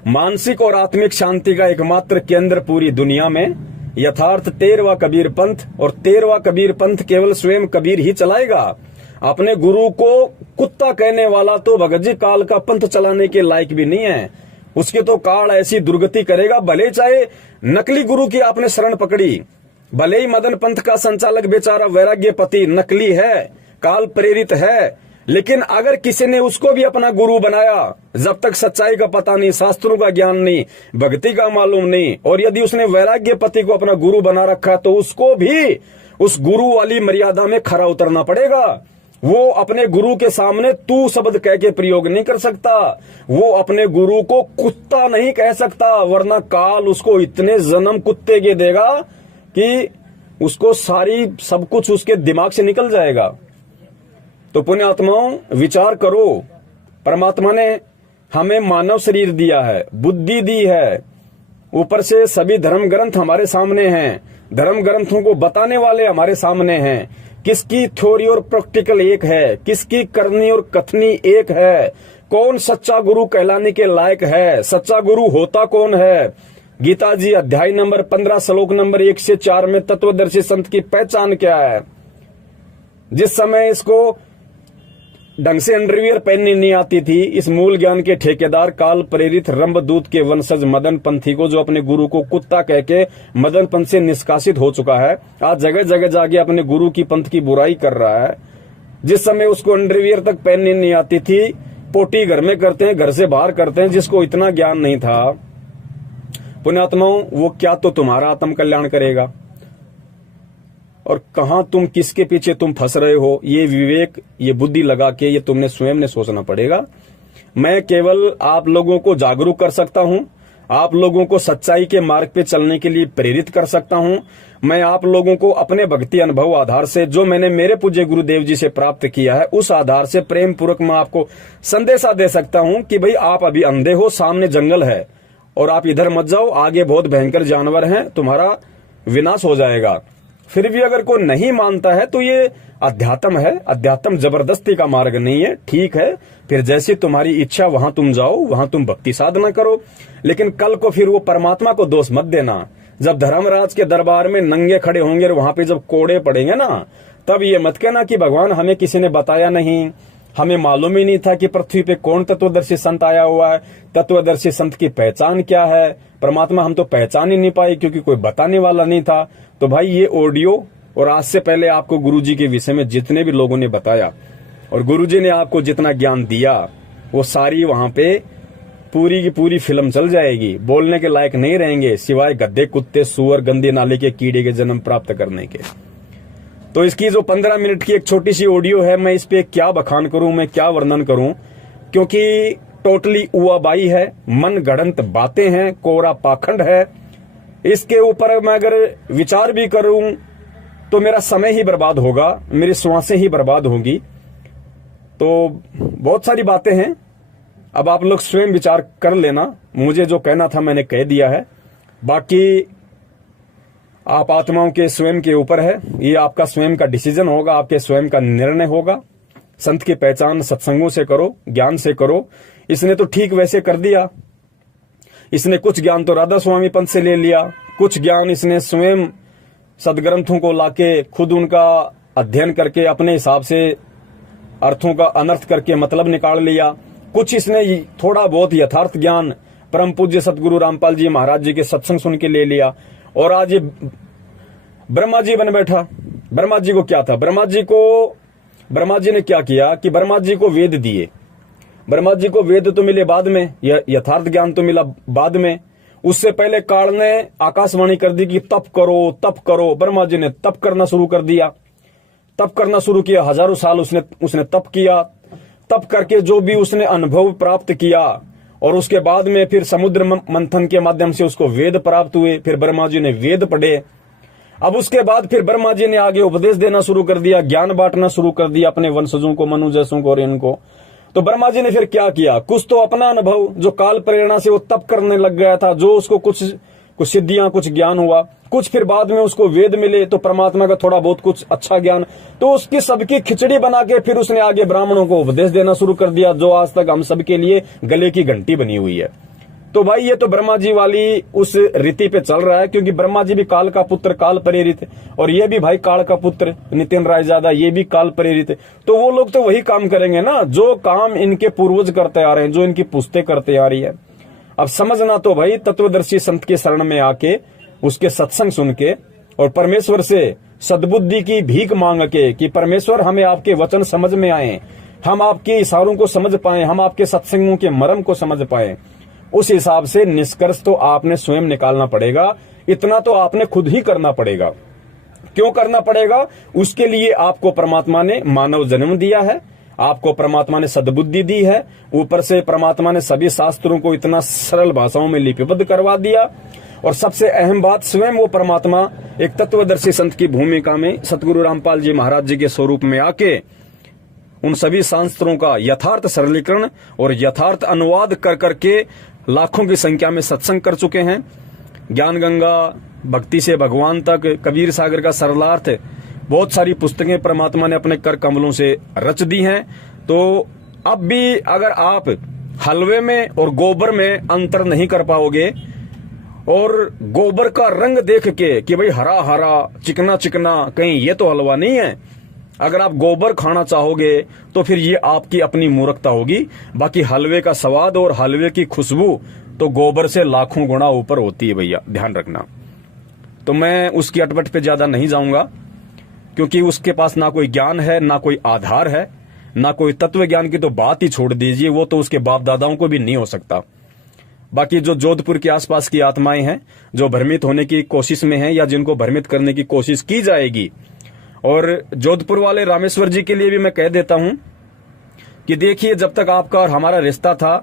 मानसिक और आत्मिक शांति का एकमात्र केंद्र पूरी दुनिया में यथार्थ 13वां कबीर पंथ, और 13वां कबीर पंथ केवल स्वयं कबीर ही चलाएगा। अपने गुरु को कुत्ता कहने वाला तो भगत जी काल का पंथ चलाने के लायक भी नहीं है। उसके तो काल ऐसी दुर्गति करेगा, भले चाहे नकली गुरु की आपने शरण पकड़ी, भले ही मदन पंथ का संचालक बेचारा वैराग्य पति नकली है, काल प्रेरित है, लेकिन अगर किसी ने उसको भी अपना गुरु बनाया, जब तक सच्चाई का पता नहीं, शास्त्रों का ज्ञान नहीं, भक्ति का मालूम नहीं, और यदि उसने वैराग्य पति को अपना गुरु बना रखा, तो उसको भी उस गुरु वाली मर्यादा में खरा उतरना पड़ेगा। वो अपने गुरु के सामने तू शब्द कह के प्रयोग नहीं कर सकता, वो अपने गुरु को कुत्ता नहीं कह सकता, वरना काल उसको इतने जन्म कुत्ते के देगा कि उसको सारी सब कुछ उसके दिमाग से निकल जाएगा। तो पुण्यात्माओं, विचार करो, परमात्मा ने हमें मानव शरीर दिया है, बुद्धि दी है, ऊपर से सभी धर्म ग्रंथ हमारे सामने हैं, धर्म ग्रंथों को बताने वाले हमारे सामने हैं। किसकी थ्योरी और प्रैक्टिकल एक है, किसकी करनी और कथनी एक है, कौन सच्चा गुरु कहलाने के लायक है, सच्चा गुरु होता कौन है। गीता जी अध्याय नंबर 15 श्लोक नंबर 1 से 4 में तत्वदर्शी संत की पहचान क्या है। जिस समय इसको ढंग से अंडरवियर पहननी नहीं आती थी, इस मूल ज्ञान के ठेकेदार काल प्रेरित रंभदूत के वंशज मदन पंथी को, जो अपने गुरु को कुत्ता कह के मदन पंथ से निष्कासित हो चुका है, आज जगह जगह जाके अपने गुरु की पंथ की बुराई कर रहा है। जिस समय उसको अंडरवियर तक पहननी नहीं आती थी, पोटी घर में करते हैं, घर से बाहर करते हैं, जिसको इतना ज्ञान नहीं था, पुण्यात्माओं, वो क्या तो तुम्हारा आत्म कल्याण करेगा, और कहां तुम किसके पीछे तुम फंस रहे हो, ये विवेक, ये बुद्धि लगा के ये तुमने स्वयं ने सोचना पड़ेगा। मैं केवल आप लोगों को जागरूक कर सकता हूं, आप लोगों को सच्चाई के मार्ग पे चलने के लिए प्रेरित कर सकता हूं। मैं आप लोगों को अपने भक्ति अनुभव आधार से, जो मैंने मेरे पूज्य गुरुदेव जी से प्राप्त किया है, उस आधार से प्रेम पूर्वक मैं आपको संदेशा दे सकता हूं कि भाई आप अभी अंधे हो, सामने जंगल है और आप इधर मत जाओ, आगे बहुत भयंकर जानवर हैं, तुम्हारा विनाश हो जाएगा। फिर भी अगर कोई नहीं मानता है तो ये अध्यात्म है, अध्यात्म जबरदस्ती का मार्ग नहीं है। ठीक है, फिर जैसी तुम्हारी इच्छा वहां तुम जाओ, वहां तुम भक्ति साधना करो, लेकिन कल को फिर वो परमात्मा को दोष मत देना। जब धर्मराज के दरबार में नंगे खड़े होंगे और वहां पे जब कोड़े पड़ेंगे ना, तब ये मत कहना कि भगवान हमें किसी ने बताया नहीं, हमें मालूम ही नहीं था कि पृथ्वी पे कौन तत्वदर्शी संत आया हुआ है, तत्वदर्शी संत की पहचान क्या है। परमात्मा हम तो पहचान ही नहीं पाए क्योंकि कोई बताने वाला नहीं था। तो भाई ये ऑडियो और आज से पहले आपको गुरुजी के विषय में जितने भी लोगों ने बताया और गुरुजी ने आपको जितना ज्ञान दिया, वो सारी वहां पे पूरी की पूरी फिल्म चल जाएगी। बोलने के लायक नहीं रहेंगे सिवाय गद्दे, कुत्ते, सुअर, गंदे नाले के कीड़े के जन्म प्राप्त करने के। तो इसकी जो 15 मिनट की एक छोटी सी ऑडियो है, मैं इस पे क्या बखान करूं, मैं क्या वर्णन करूं, क्योंकि टोटली उआबाई है, मन गढ़ंत बातें हैं, कोरा पाखंड है। इसके ऊपर मैं अगर विचार भी करूं तो मेरा समय ही बर्बाद होगा, मेरी श्वासें ही बर्बाद होंगी। तो बहुत सारी बातें हैं, अब आप लोग स्वयं विचार कर लेना। मुझे जो कहना था मैंने कह दिया है, बाकी आप आत्माओं के स्वयं के ऊपर है। ये आपका स्वयं का डिसीजन होगा, आपके स्वयं का निर्णय होगा। संत की पहचान सत्संगों से करो, ज्ञान से करो। इसने तो ठीक वैसे कर दिया, इसने कुछ ज्ञान तो राधा स्वामी पंथ से ले लिया, कुछ ज्ञान इसने स्वयं सदग्रंथों को लाके खुद उनका अध्ययन करके अपने हिसाब से अर्थों का अनर्थ करके मतलब निकाल लिया, कुछ इसने थोड़ा बहुत यथार्थ ज्ञान परम पूज्य सतगुरु रामपाल जी महाराज जी के सत्संग सुन के ले लिया, और आज ये ब्रह्मा जी बन बैठा। ब्रह्मा जी को क्या था, ब्रह्मा जी ने क्या किया कि ब्रह्मा जी को वेद दिए। ब्रह्मा जी को वेद तो मिले बाद में, यथार्थ ज्ञान तो मिला बाद में। उससे पहले काल ने आकाशवाणी कर दी कि तप करो, तप करो। ब्रह्मा जी ने तप करना शुरू कर दिया, तप करना शुरू किया। हजारों साल उसने तप किया। तप करके जो भी उसने अनुभव प्राप्त किया, और उसके बाद में फिर समुद्र मंथन के माध्यम से उसको वेद प्राप्त हुए। फिर ब्रह्मा जी ने वेद पढ़े। अब उसके बाद फिर ब्रह्मा जी ने आगे उपदेश देना शुरू कर दिया, ज्ञान बांटना शुरू कर दिया अपने वंशजों को, मनु जैसों को और इनको। तो ब्रह्मा जी ने फिर क्या किया, कुछ तो अपना अनुभव जो काल प्रेरणा से वो तप करने लग गया था, जो उसको कुछ सिद्धियां, कुछ ज्ञान हुआ, कुछ फिर बाद में उसको वेद मिले तो परमात्मा का थोड़ा बहुत कुछ अच्छा ज्ञान, तो उसकी सबकी खिचड़ी बना के फिर उसने आगे ब्राह्मणों को उपदेश देना शुरू कर दिया, जो आज तक हम सबके लिए गले की घंटी बनी हुई है। तो भाई ये तो ब्रह्मा जी वाली उस रीति पे चल रहा है, क्योंकि ब्रह्मा जी भी काल का पुत्र, काल प्रेरित, और ये भी भाई काल का पुत्र नितिन रायजादा, ये भी काल प्रेरित। तो वो लोग तो वही काम करेंगे ना जो काम इनके पूर्वज करते आ रहे हैं, जो इनकी पुश्तें करते आ रही है। अब समझना तो भाई तत्वदर्शी संत के शरण में आके, उसके सत्संग सुन के और परमेश्वर से सद्बुद्धि की भीख मांग के कि परमेश्वर हमें आपके वचन समझ में आए, हम आपके इशारों को समझ पाए, हम आपके सत्संगों के मर्म को समझ पाए, उस हिसाब से निष्कर्ष तो आपने स्वयं निकालना पड़ेगा। इतना तो आपने खुद ही करना पड़ेगा। क्यों करना पड़ेगा? उसके लिए आपको परमात्मा ने मानव जन्म दिया है, आपको परमात्मा ने सद्बुद्धि दी है, ऊपर से परमात्मा ने सभी शास्त्रों को इतना सरल भाषाओं में लिपिबद्ध करवा दिया, और सबसे अहम बात, स्वयं वो परमात्मा एक तत्वदर्शी संत की भूमिका में सतगुरु रामपाल जी महाराज जी के स्वरूप में आके उन सभी शास्त्रों का यथार्थ सरलीकरण और यथार्थ अनुवाद कर करके लाखों की संख्या में सत्संग कर चुके हैं। ज्ञान गंगा, भक्ति से भगवान तक, कबीर सागर का सरलार्थ, बहुत सारी पुस्तकें परमात्मा ने अपने कर कमलों से रच दी हैं। तो अब भी अगर आप हलवे में और गोबर में अंतर नहीं कर पाओगे, और गोबर का रंग देख के कि भाई हरा हरा, चिकना चिकना, कहीं ये तो हलवा नहीं है, अगर आप गोबर खाना चाहोगे तो फिर ये आपकी अपनी मूर्खता होगी। बाकी हलवे का स्वाद और हलवे की खुशबू तो गोबर से लाखों गुना ऊपर होती है भैया, ध्यान रखना। तो मैं उसकी अटपट पे ज्यादा नहीं जाऊंगा, क्योंकि उसके पास ना कोई ज्ञान है, ना कोई आधार है, ना कोई तत्व ज्ञान की तो बात ही छोड़ दीजिए, वो तो उसके बाप दादाओं को भी नहीं हो सकता। बाकी जो जोधपुर के आसपास की आत्माएं हैं, जो भ्रमित होने की कोशिश में हैं या जिनको भ्रमित करने की कोशिश की जाएगी, और जोधपुर वाले रामेश्वर जी के लिए भी मैं कह देता हूं कि देखिए, जब तक आपका और हमारा रिश्ता था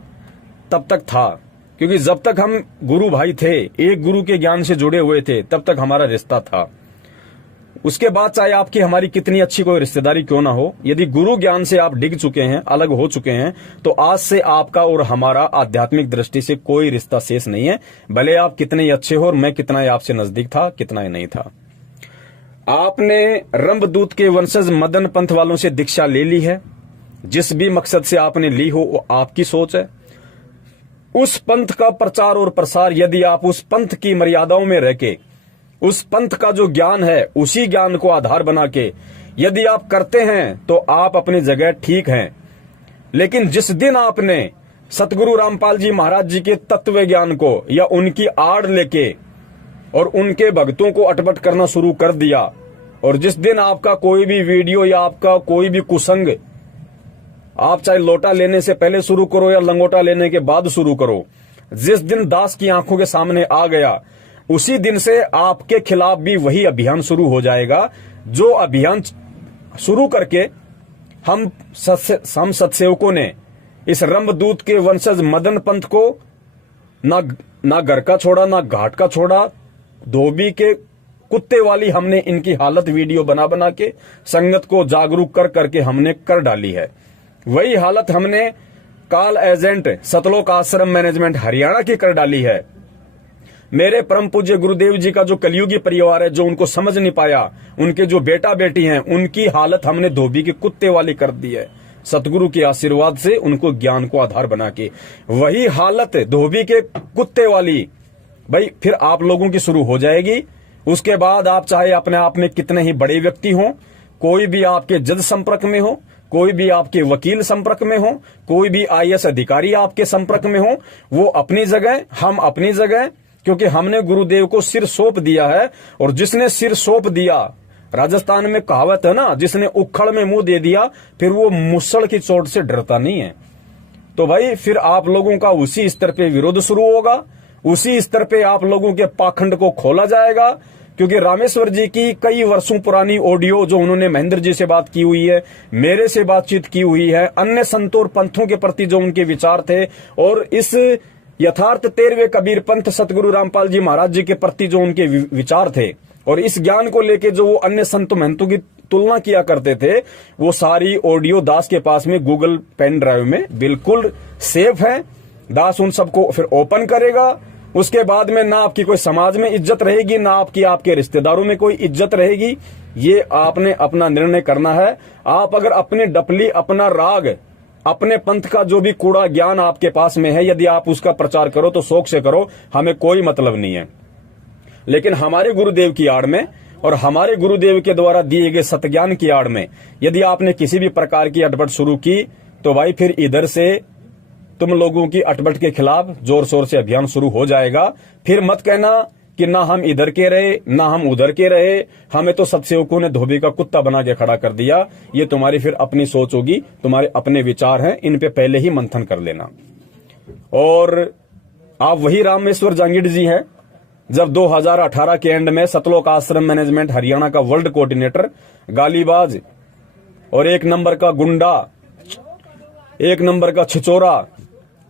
तब तक था, क्योंकि जब तक हम गुरु भाई थे, एक गुरु के ज्ञान से जुड़े हुए थे, तब तक हमारा रिश्ता था। उसके बाद चाहे आपकी हमारी कितनी अच्छी कोई रिश्तेदारी क्यों ना हो, यदि गुरु ज्ञान से आप डिग चुके हैं, अलग हो चुके हैं, तो आज से आपका और हमारा आध्यात्मिक दृष्टि से कोई रिश्ता शेष नहीं है। भले आप कितने ही अच्छे हो और मैं कितना ही आपसे नजदीक था, कितना ही नहीं था। आपने रंभदूत के वंशज मदन पंथ वालों से दीक्षा ले ली है। जिस भी मकसद से आपने ली हो वो आपकी सोच है। उस पंथ का प्रचार और प्रसार यदि आप उस पंथ की मर्यादाओं में रह के, उस पंथ का जो ज्ञान है उसी ज्ञान को आधार बना के यदि आप करते हैं तो आप अपनी जगह ठीक हैं। लेकिन जिस दिन आपने सतगुरु रामपाल जी महाराज जी के तत्व ज्ञान को या उनकी आड़ लेके और उनके भक्तों को अटपट करना शुरू कर दिया, और जिस दिन आपका कोई भी वीडियो या आपका कोई भी कुसंग, आप चाहे लोटा लेने से पहले शुरू करो या लंगोटा लेने के बाद शुरू करो, जिस दिन दास की आंखों के सामने आ गया, उसी दिन से आपके खिलाफ भी वही अभियान शुरू हो जाएगा। जो अभियान शुरू करके हम सत्सेवकों ने इस रंभदूत के वंशज मदन पंथ को ना घर का छोड़ा, ना घाट का छोड़ा, धोबी के कुत्ते वाली हमने इनकी हालत वीडियो बना बना के संगत को जागरूक कर करके हमने कर डाली है। वही हालत हमने काल एजेंट सतलोक आश्रम मैनेजमेंट हरियाणा की कर डाली है। मेरे परम पूज्य गुरुदेव जी का जो कलयुगी परिवार है, जो उनको समझ नहीं पाया, उनके जो बेटा बेटी हैं, उनकी हालत हमने धोबी के कुत्ते वाली कर दी है। सतगुरु के आशीर्वाद से उनको ज्ञान को आधार बना के वही हालत धोबी के कुत्ते वाली भाई फिर आप लोगों की शुरू हो जाएगी। उसके बाद आप चाहे अपने आप में कितने ही बड़े व्यक्ति हों, कोई भी आपके जज संपर्क में हो, कोई भी आपके वकील संपर्क में हो, कोई भी IAS अधिकारी आपके संपर्क में हो, वो अपनी जगह, हम अपनी जगह, क्योंकि हमने गुरुदेव को सिर सौंप दिया है। और जिसने सिर सौंप दिया, राजस्थान में कहावत है ना, जिसने उखड़ में मुंह दे दिया फिर वो मुसड़ की चोट से डरता नहीं है। तो भाई फिर आप लोगों का उसी स्तर पे विरोध शुरू होगा, उसी स्तर पे आप लोगों के पाखंड को खोला जाएगा। क्योंकि रामेश्वर जी की कई वर्षों पुरानी ऑडियो जो उन्होंने महेंद्र जी से बात की हुई है, मेरे से बातचीत की हुई है, अन्य संतों और पंथों के प्रति जो उनके विचार थे, और इस यथार्थ 13वें कबीर पंथ सतगुरु रामपाल जी महाराज जी के प्रति जो उनके विचार थे, और इस ज्ञान को लेके जो वो अन्य संतों महंतों की तुलना किया करते थे, वो सारी ऑडियो दास के पास में गूगल पेन ड्राइव में बिल्कुल सेफ है। दास उन सबको फिर ओपन करेगा। उसके बाद में ना आपकी कोई समाज में इज्जत रहेगी, ना आपकी आपके रिश्तेदारों में कोई इज्जत रहेगी। ये आपने अपना निर्णय करना है। आप अगर अपनी डपली, अपना राग, अपने पंथ का जो भी कूड़ा ज्ञान आपके पास में है, यदि आप उसका प्रचार करो तो शौक से करो, हमें कोई मतलब नहीं है। लेकिन हमारे गुरुदेव की आड़ में और हमारे गुरुदेव के द्वारा दिए गए सतज्ञान की आड़ में यदि आपने किसी भी प्रकार की अटपट शुरू की, तो भाई फिर इधर से तुम लोगों की अटपट के खिलाफ जोर शोर से अभियान शुरू हो जाएगा। फिर मत कहना कि ना हम इधर के रहे, ना हम उधर के रहे, हमें तो सत्सेवकों ने धोबी का कुत्ता बना के खड़ा कर दिया। ये तुम्हारी फिर अपनी सोच होगी, तुम्हारे अपने विचार हैं, इन पे पहले ही मंथन कर लेना। और आप वही रामेश्वर जांगिड़ जी हैं जब 2018 के एंड में सतलोक आश्रम मैनेजमेंट हरियाणा का वर्ल्ड कोऑर्डिनेटर, गालीबाज और एक नंबर का गुंडा, एक नंबर का छिचोरा,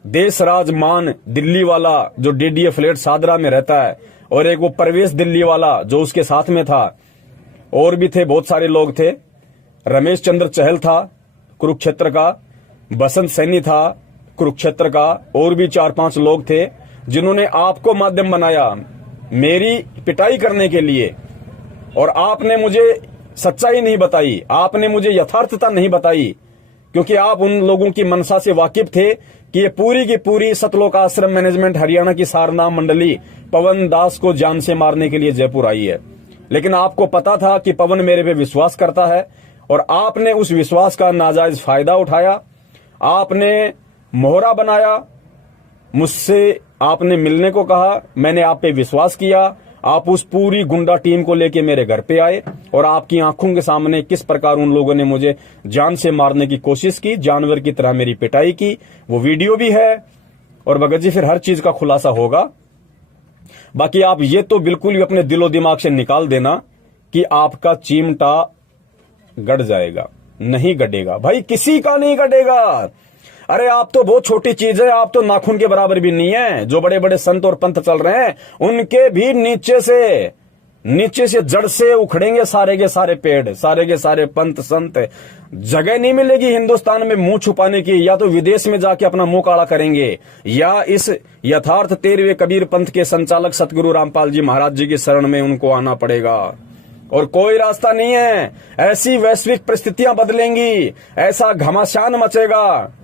देश राज मान दिल्ली वाला जो DDA फ्लैट सादरा में रहता है, और एक वो परवेश दिल्ली वाला जो उसके साथ में था, और भी थे, बहुत सारे लोग थे। रमेश चंद्र चहल था कुरुक्षेत्र का, बसंत सैनी था कुरुक्षेत्र का, और भी 4-5 लोग थे जिन्होंने आपको माध्यम बनाया मेरी पिटाई करने के लिए। और आपने मुझे सच्चाई नहीं बताई, आपने मुझे यथार्थता नहीं बताई, क्योंकि आप उन लोगों की मनसा से वाकिफ थे कि ये पूरी की पूरी सतलोक आश्रम मैनेजमेंट हरियाणा की सारनाम मंडली पवन दास को जान से मारने के लिए जयपुर आई है। लेकिन आपको पता था कि पवन मेरे पे विश्वास करता है, और आपने उस विश्वास का नाजायज फायदा उठाया। आपने मोहरा बनाया, मुझसे आपने मिलने को कहा, मैंने आप पे विश्वास किया। आप उस पूरी गुंडा टीम को लेके मेरे घर पे आए, और आपकी आंखों के सामने किस प्रकार उन लोगों ने मुझे जान से मारने की कोशिश की, जानवर की तरह मेरी पिटाई की, वो वीडियो भी है। और भगत जी फिर हर चीज का खुलासा होगा। बाकी आप ये तो बिल्कुल भी अपने दिलो दिमाग से निकाल देना कि आपका चिमटा गड़ जाएगा, नहीं गड़ेगा भाई, किसी का नहीं गड़ेगा। अरे आप तो बहुत छोटी चीज है, आप तो नाखून के बराबर भी नहीं है। जो बड़े बड़े संत और पंथ चल रहे हैं उनके भी नीचे से जड़ से उखड़ेंगे सारे के सारे पेड़, सारे के सारे पंथ संत। जगह नहीं मिलेगी हिंदुस्तान में मुंह छुपाने की, या तो विदेश में जाके अपना मुंह काला करेंगे, या इस यथार्थ 13वें कबीर पंथ के संचालक सतगुरु रामपाल जी महाराज जी की शरण में उनको आना पड़ेगा। और कोई रास्ता नहीं है। ऐसी वैश्विक परिस्थितियां बदलेंगी, ऐसा घमासान मचेगा,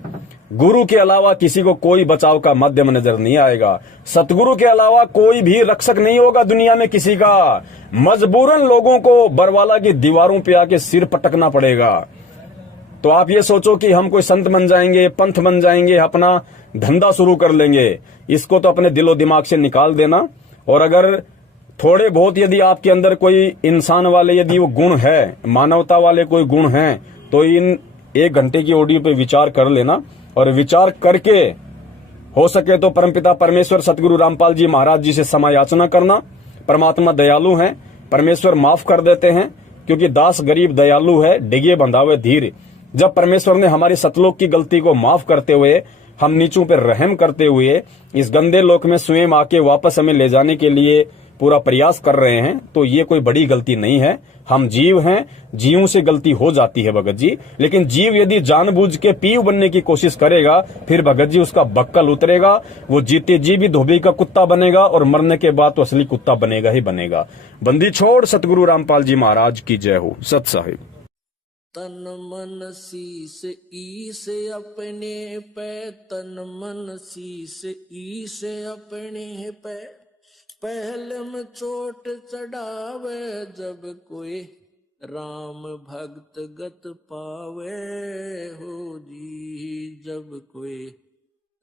गुरु के अलावा किसी को कोई बचाव का माध्यम नजर नहीं आएगा। सतगुरु के अलावा कोई भी रक्षक नहीं होगा दुनिया में किसी का। मजबूरन लोगों को बरवाला की दीवारों पे आके सिर पटकना पड़ेगा। तो आप ये सोचो कि हम कोई संत बन जाएंगे, पंथ बन जाएंगे, अपना धंधा शुरू कर लेंगे, इसको तो अपने दिलो दिमाग से निकाल देना। और अगर थोड़े बहुत यदि आपके अंदर कोई इंसान वाले यदि वो गुण है, मानवता वाले कोई गुण हैं, तो इन 1 घंटे की ऑडियो पे विचार कर लेना। और विचार करके हो सके तो परमपिता परमेश्वर सतगुरु रामपाल जी महाराज जी से क्षमा याचना करना। परमात्मा दयालु हैं, परमेश्वर माफ कर देते हैं, क्योंकि दास गरीब दयालु है, डिगे बंधावे धीर। जब परमेश्वर ने हमारी सतलोक की गलती को माफ करते हुए, हम नीचों पर रहम करते हुए इस गंदे लोक में स्वयं आके वापस हमें ले जाने के लिए पूरा प्रयास कर रहे हैं, तो ये कोई बड़ी गलती नहीं है। हम जीव हैं, जीवों से गलती हो जाती है भगत जी, लेकिन जीव यदि जानबूझ के पीव बनने की कोशिश करेगा, फिर भगत जी उसका बक्कल उतरेगा, वो जीते जी भी धोबी का कुत्ता बनेगा, और मरने के बाद तो असली कुत्ता बनेगा ही बनेगा। बंदी छोड़ सतगुरु रामपाल जी महाराज की जय हो। सत साहिब। तन मन शीस ईस अपने पे, तन मन शीस ईस अपने पे, पहले में चोट चढ़ावे जब कोई राम भक्त गत पावे हो जी, जब कोई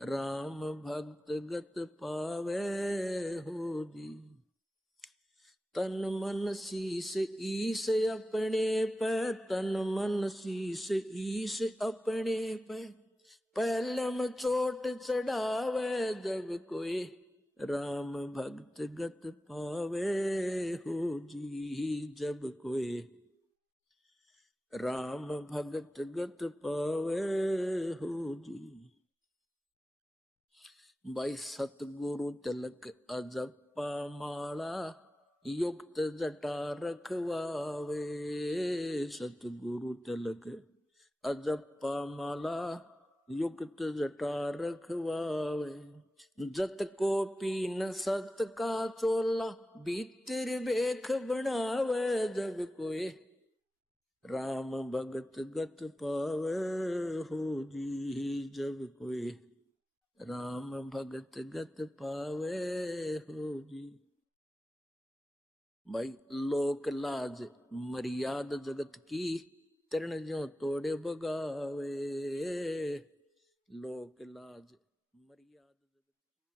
राम भक्त गत पावे हो जी। तन मन शीस ईस अपने पे, तन मन शीस ईस अपने पे, पहले में चोट चढ़ावे जब कोई राम भक्त गत पावे हो जी, जब कोई राम भक्त गत पावे हो जी। भाई सतगुरु तिलक अजप्पा माला, युक्त जटा रखवावे। सतगुरु तिलक अजप्पा माला, युक्त जटा रखवावे। जत को पीन सत का चोला, भीतर बेख बनावे जब कोई राम भगत गत पावे हो जी, जब कोई राम भगत गत पावे हो जी। भाई लोक लाज मर्याद जगत की, तरण ज्यों तोड़े बगावे। लोक लाज